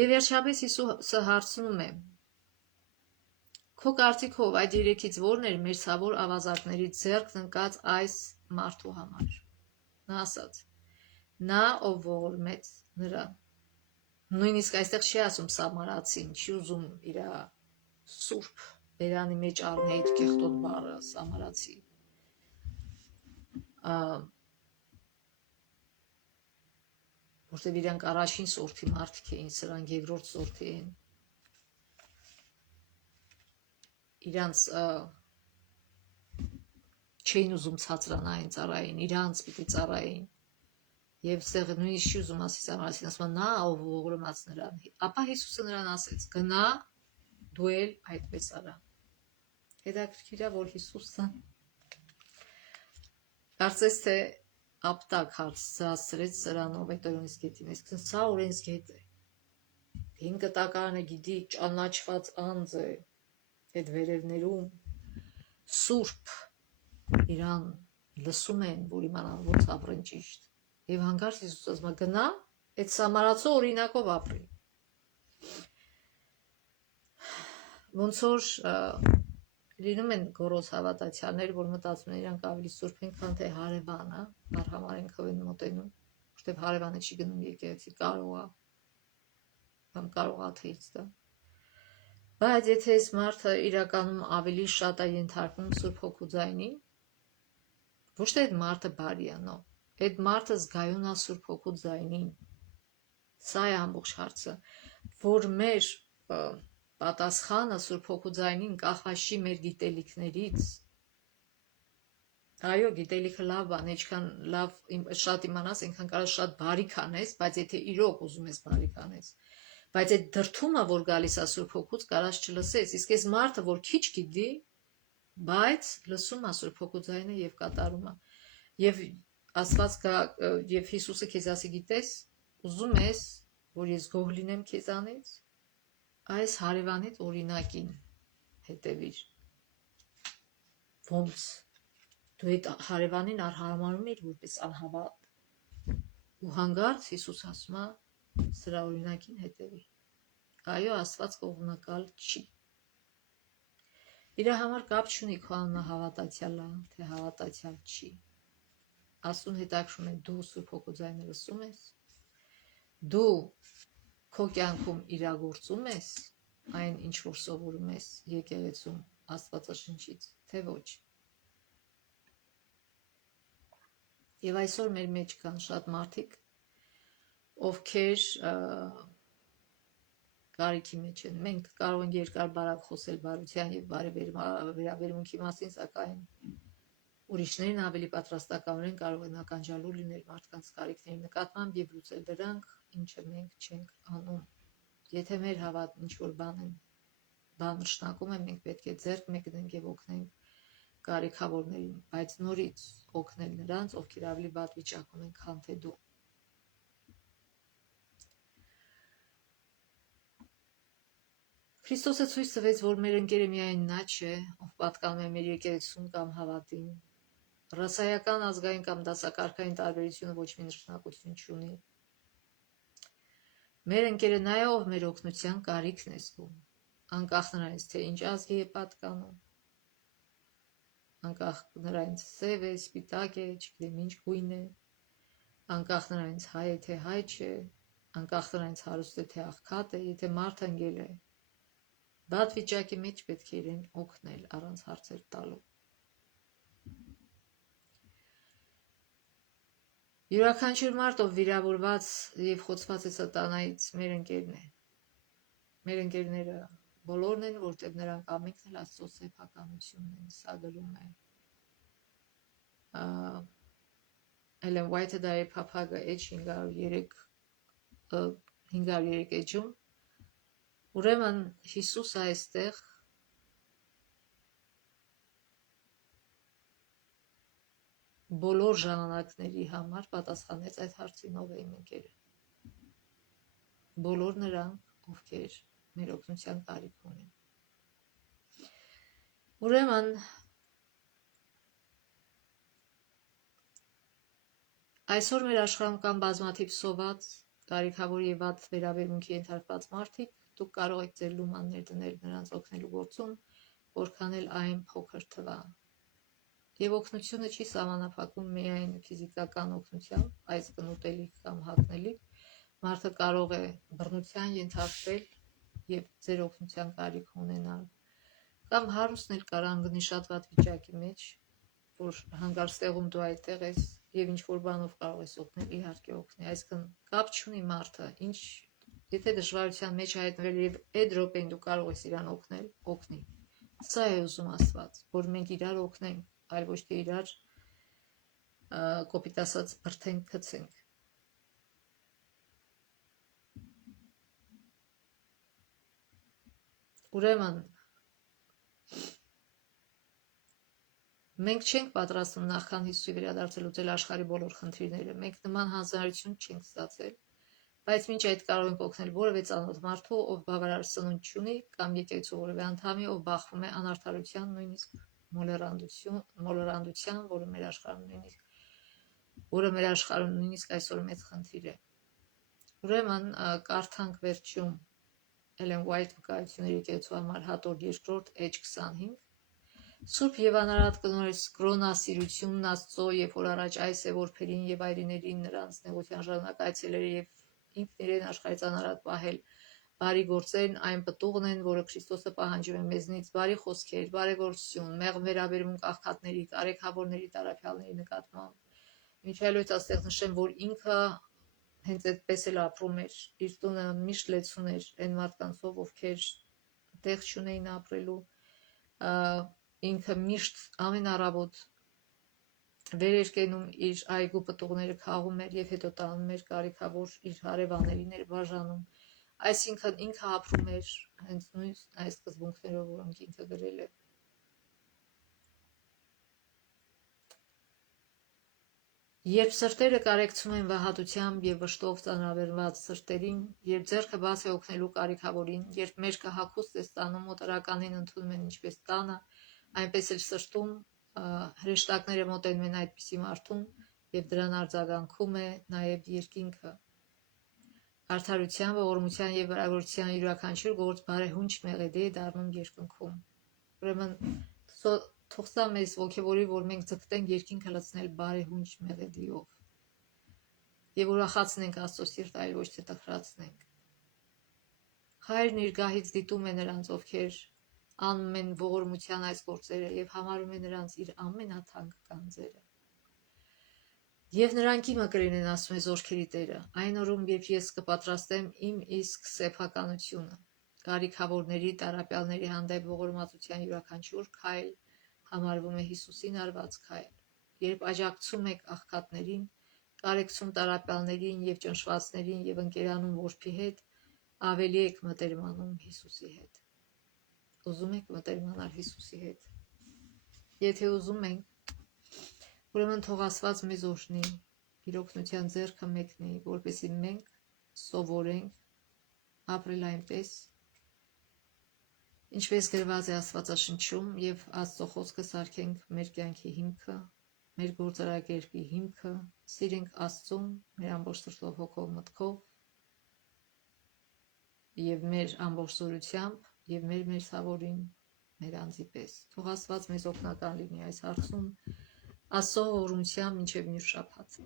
Եվ վերջապես Հիսուսը հարցնում է. Քո կարծիքով այդ երեքից որն էր մերձավոր ավազակներից ձեռքն ընկած այս մարդու համար։ Նա ասաց. նա ով ողորմեց նրան։ Նույնիսկ այստեղ չի ասում սամարացին, չի ուզում իր սուրբ բերանի մեջ առնի այդ կեղտոտ բառը սամարացի։ Որտեղ իրանք առաջին սորտի մարդիկ էին, սրանք երկրորդ սորտի էին։ Իրանց չէին ուզում ցածրանային ծառային, իրանց պիտի ծառային։ Եվ ստեղ նույնիսկ չի ուզում ասի սամարացին, ասում նա ով ողորմած նրան։ Ապա Հիսուսը նրան ասեց. գնա դու էլ այդպես արա։ Հետաքրքիր է, որ Հիսուսը կարծես թե ապտակ հարցրեց սրանով այդ օրենսգետին, այսինքն սա օրենսգետ է։ 5 տակարանը գիտի ճանաչված անձ է այդ վերևներում սուրբ իրան լսում են, որ իմանան ոնց ապրեն ճիշտ։ Եվ հանկարծ Հիսուսը ասում է գնա այդ սամարացու օրինակով ապրի։ Ոնց որ լինում են գոռոզ հավատացյալներ, որ մտածում են իրանք ավելի սուրբ են, քան թե հարևանը, բարհամար են քվեն մոտենում, որտեվ հարևանը չի գնում եկեղեցի, կարող է, կամ կարող է թեյց տա։ Բայց եթե այս մարդը իրականում ավելի շատ է ենթարկվում Սուրբ Հոգու ձայնին, ոչ թե այդ մարդը բարի է, նո, այդ մարդը զգայուն է Սուրբ Հոգու ձայնին։ Սա է ամբողջ հարցը, որ մեր պատասխանը Սուրբ Հոգու ձայնին կախված չի մեր գիտելիքներից։ Այո, գիտելիքը լավ բան, ինչքան լավ շատ իմանաս, այնքան կարող շատ բարիք անես, բայց եթե իրոք ուզում ես բարիք անես, բայց այդ դրդումը, որ գալիս է Սուրբ Հոգուց, կարած չլսես, իսկ այս մարդը, որ քիչ գիտի, բայց լսում է Սուրբ Հոգու ձայնը եւ կատարում է։ Եվ Աստված գա եւ Հիսուսը քեզ ասի գիտես, ուզում ես, որ ես գոհ լինեմ քեզանից, այս հարևանիդ օրինակին հետևիր։ Ոնց դու այդ հարևանին արհամարում ես որպես անհավատ։ Ու հանգարց Հիսուս ասում է սրա օրինակին հետևի։ Այո, Աստված կողմնակալ չի։ Իր համար կապ չունի քո անունը հավատացյալ է, թե հավատացյալ չի։ Աստուն հետաքրում է դու Սուրբ Հոգու ձայնը լսում ես, դու քո կյանքում իրագործում ես այն, ինչ որ սովորում ես եկեղեցում Աստվածաշնչից, թե ոչ։ Եվ այսօր մեր մեջ կան շատ մարդիկ, ովքեր կարիքի մեջ են։ Մենք կարող ենք երկար-բարակ խոսել բարության եւ վերաբերմունքի մասին, սակայն ուրիշներն ավելի պատրաստակամորեն կարող են ականջալուր լինել մարդկանց կարիքների նկատմամբ եւ լուծել դրանք, ինչը մենք չենք անում։ Եթե մեր հավատն ինչ-որ բան նշանակում է, մենք պետք է ձեռք մեկնենք եւ օգնենք կարիքավորներին, բայց նորից օգնել նրանց, ովքեր ավելի վատ վիճակում են, քան թե դու։ Քրիստոսը ցույց տվեց, որ մեր ընկերը միայն նա չէ, ով պատկանում է մեր եկեղեցուն կամ հավատին։ Ռասայական, ազգային կամ դասակարգային տարբերությունը ոչ մի նշանակություն չունի։ Մեր ընկերը նա է, ով մեր օգնության կարիքն է զգում, անկախ նրանից, թե ինչ ազգի է պատկանում, անկախ նրանից սև է, սպիտակ է, չգիտեմ ինչ գույն է, անկախ նրանից հայ է, թե հայ չէ, անկախ նրանից հարուստ է, թե աղքատ է, եթե մարդ ընկել է, բադ վիճակի մեջ պետք է իրեն օգնել առանց հարցեր տալու։ Յուրաքանչյուր մարդ, ով վիրավորված եւ խոցված է սատանայից, մեր ընկերն է։ Մեր ընկերները բոլորն են, որտեղ նրանք ամենքն էլ Աստծո սեփականությունն են, սա գրում է Էլեն Ուայթը դարի փափագը H503 էջում։ Ուրեմն Հիսուսը այստեղ բոլոր ժամանակների համար պատասխանեց այդ հարցին, ով է իմ ընկերը։ Բոլոր նրանք, ովքեր մեր օգնության կարիք ունեն։ Ուրեմն այսօր մեր աշխարհում կան բազմաթիվ սոված, կարիքավոր եւ վատ վերաբերմունքի ենթարկված մարդիկ, դուք կարող եք ձեր լումաններ դնել նրանց օգնելու գործում, որքան էլ այն փոքր թվա։ Եվ օգնությունը չի սահմանափակվում միայն ֆիզիկական օգնությամբ, այսինքն ուտելիք կամ հագնելիք, մարդը կարող է բռնության ենթարկվել եւ ձեր օգնության կարիք ունենալ, կամ հարուստն էլ կարող անգնի շատ վատ վիճակի մեջ, որ հանկարծ տեղում դու այդտեղ ես եւ ինչ որ բանով կարող ես օգնել, իհարկե օգնի, այսինքն կապ չունի մարդը, ինչ եթե դժվարության մեջ հայտնվել եւ այդ րոպեին դու կարող ես իրան օգնել, օգնի։ Սա է ուզում Աստված, որ մենք իրար օգնենք, այլ ոչ թե իրար կոպիտ ասած բրթենք, գցենք։ Ուրեմն մենք չենք պատրաստվում նախքան Հիսուսի վերադարձել լուծել աշխարհի բոլոր խնդիրները։ Մենք նման հանձնարարություն չենք ստացել, բայց մինչ այդ կարող ենք օգնել որևէ ծանոթ մարդու, ով բավարար սնունդ չունի, կամ եկեղեցու որևէ անդամի, ով բախվում է անարդարության, նույնիսկ մոլորանդության, որը մեր աշխարհում նույնիսկ այսօր մեծ խնդիր է։ Ուրեմն կարդանք վերջում Էլեն Ուայթ վկայությունների եկեղեցու համար հատոր 2 H25 Սուրբ եւ անարատ կնորես կրոնասիրությունն Աստծո եւ որ առաջ այս է որբերին եւ այրիներին նրանց նեղության ժամանակ այցելել եւ ինքն իրեն աշխարհից անարատ պահել բարի գործերն այն պտուղն են, որը Քրիստոսը պահանջում է մեզնից բարի խոսքեր, բարեգործություն, մեղմ վերաբերմունք աղքատների, կարեքավորների, տարափյալների նկատմամբ։ Միքայելոց աստեղ նշեմ, որ ինքը հենց այդպես էլ ապրում էր, իր տունը միշտ լեցուն էր այն մարդկանցով, ովքեր տեղ չունեին ապրելու, ինքը միշտ ամեն առավոտ վեր էր կենում իր այգու պտուղները քաղում էր եւ հետո տանում էր կարիքավոր իր հարևաններին էր բաժանում, այսինքն ինքը ապրում էր հենց նույն այս սկզբունքներով, որոնք ինքը գրել է։ Երբ սրտերը կարեկցում են վհատությամբ և վշտով ծանրաբեռնված սրտերին, երբ ձեռքը բաց է օգնելու կարիքավորին, երբ մեջքը հագուստ է ստանում, օտարականին ընդունում են ինչպես տանը, այնպես էլ սրտում, հրեշտակները մոտենում են այդպիսի մարդուն, և դրան արձագանքում է նաև երկինքը։ Արդարության, ողորմության և վրագործության յուրաքանչյուր գործ բարեհունչ մեղեդի է դառնում երկնքում։ Ուրեմն թող սա մեզ ոգևորի, որ մենք ձգտենք երկինքը լցնել բարեհունչ մեղեդիով և ուրախացնենք Աստծո սիրտը, այլ ոչ թե տխրացնենք։ Հայրն իր գահից դիտում է նրանց, ովքեր անում են ողորմության այս գործերը և համարում է նրանց իր ամենաթանկ գանձերը։ Եվ նրանք իմը կլինեն, ասում է Զորքերի Տերը, այն օրում, երբ ես կպատրաստեմ իմ իսկ սեփականությունը, կարիքավորների, տառապյալների հանդեպ ողորմածության յուրաքանչյուր քայլ համարվում է Հիսուսին արված քայլ։ Երբ աջակցում եք աղքատներին, կարեկցում տառապյալներին և ճնշվածներին և ընկերանում որբի հետ, ավելի եք մտերմանում Հիսուսի հետ։ Ուզում եք մտերմանալ Հիսուսի հետ։ Եթե ուզում ենք, ուրեմն թող Աստված մեզ օրհնի, իր օգնության ձեռքը մեկնի, որպեսզի մենք սովորենք ապրել այնպես, ինչպես գրված է Աստվածաշնչում, և Աստծո խոսքը սարքենք մեր կյանքի հիմքը, մեր գործարակերպի հիմքը, սիրենք Աստծուն մեր ամբողջ սրտով, հոգով, մտքով և մեր ամբողջ զորությամբ և մեր մերձավորին մեր անձի պես։ Թող Աստված մեզ օգնական լինի այս հարցում, Աստծո ողորմությամբ մինչև մյուս շաբաթ։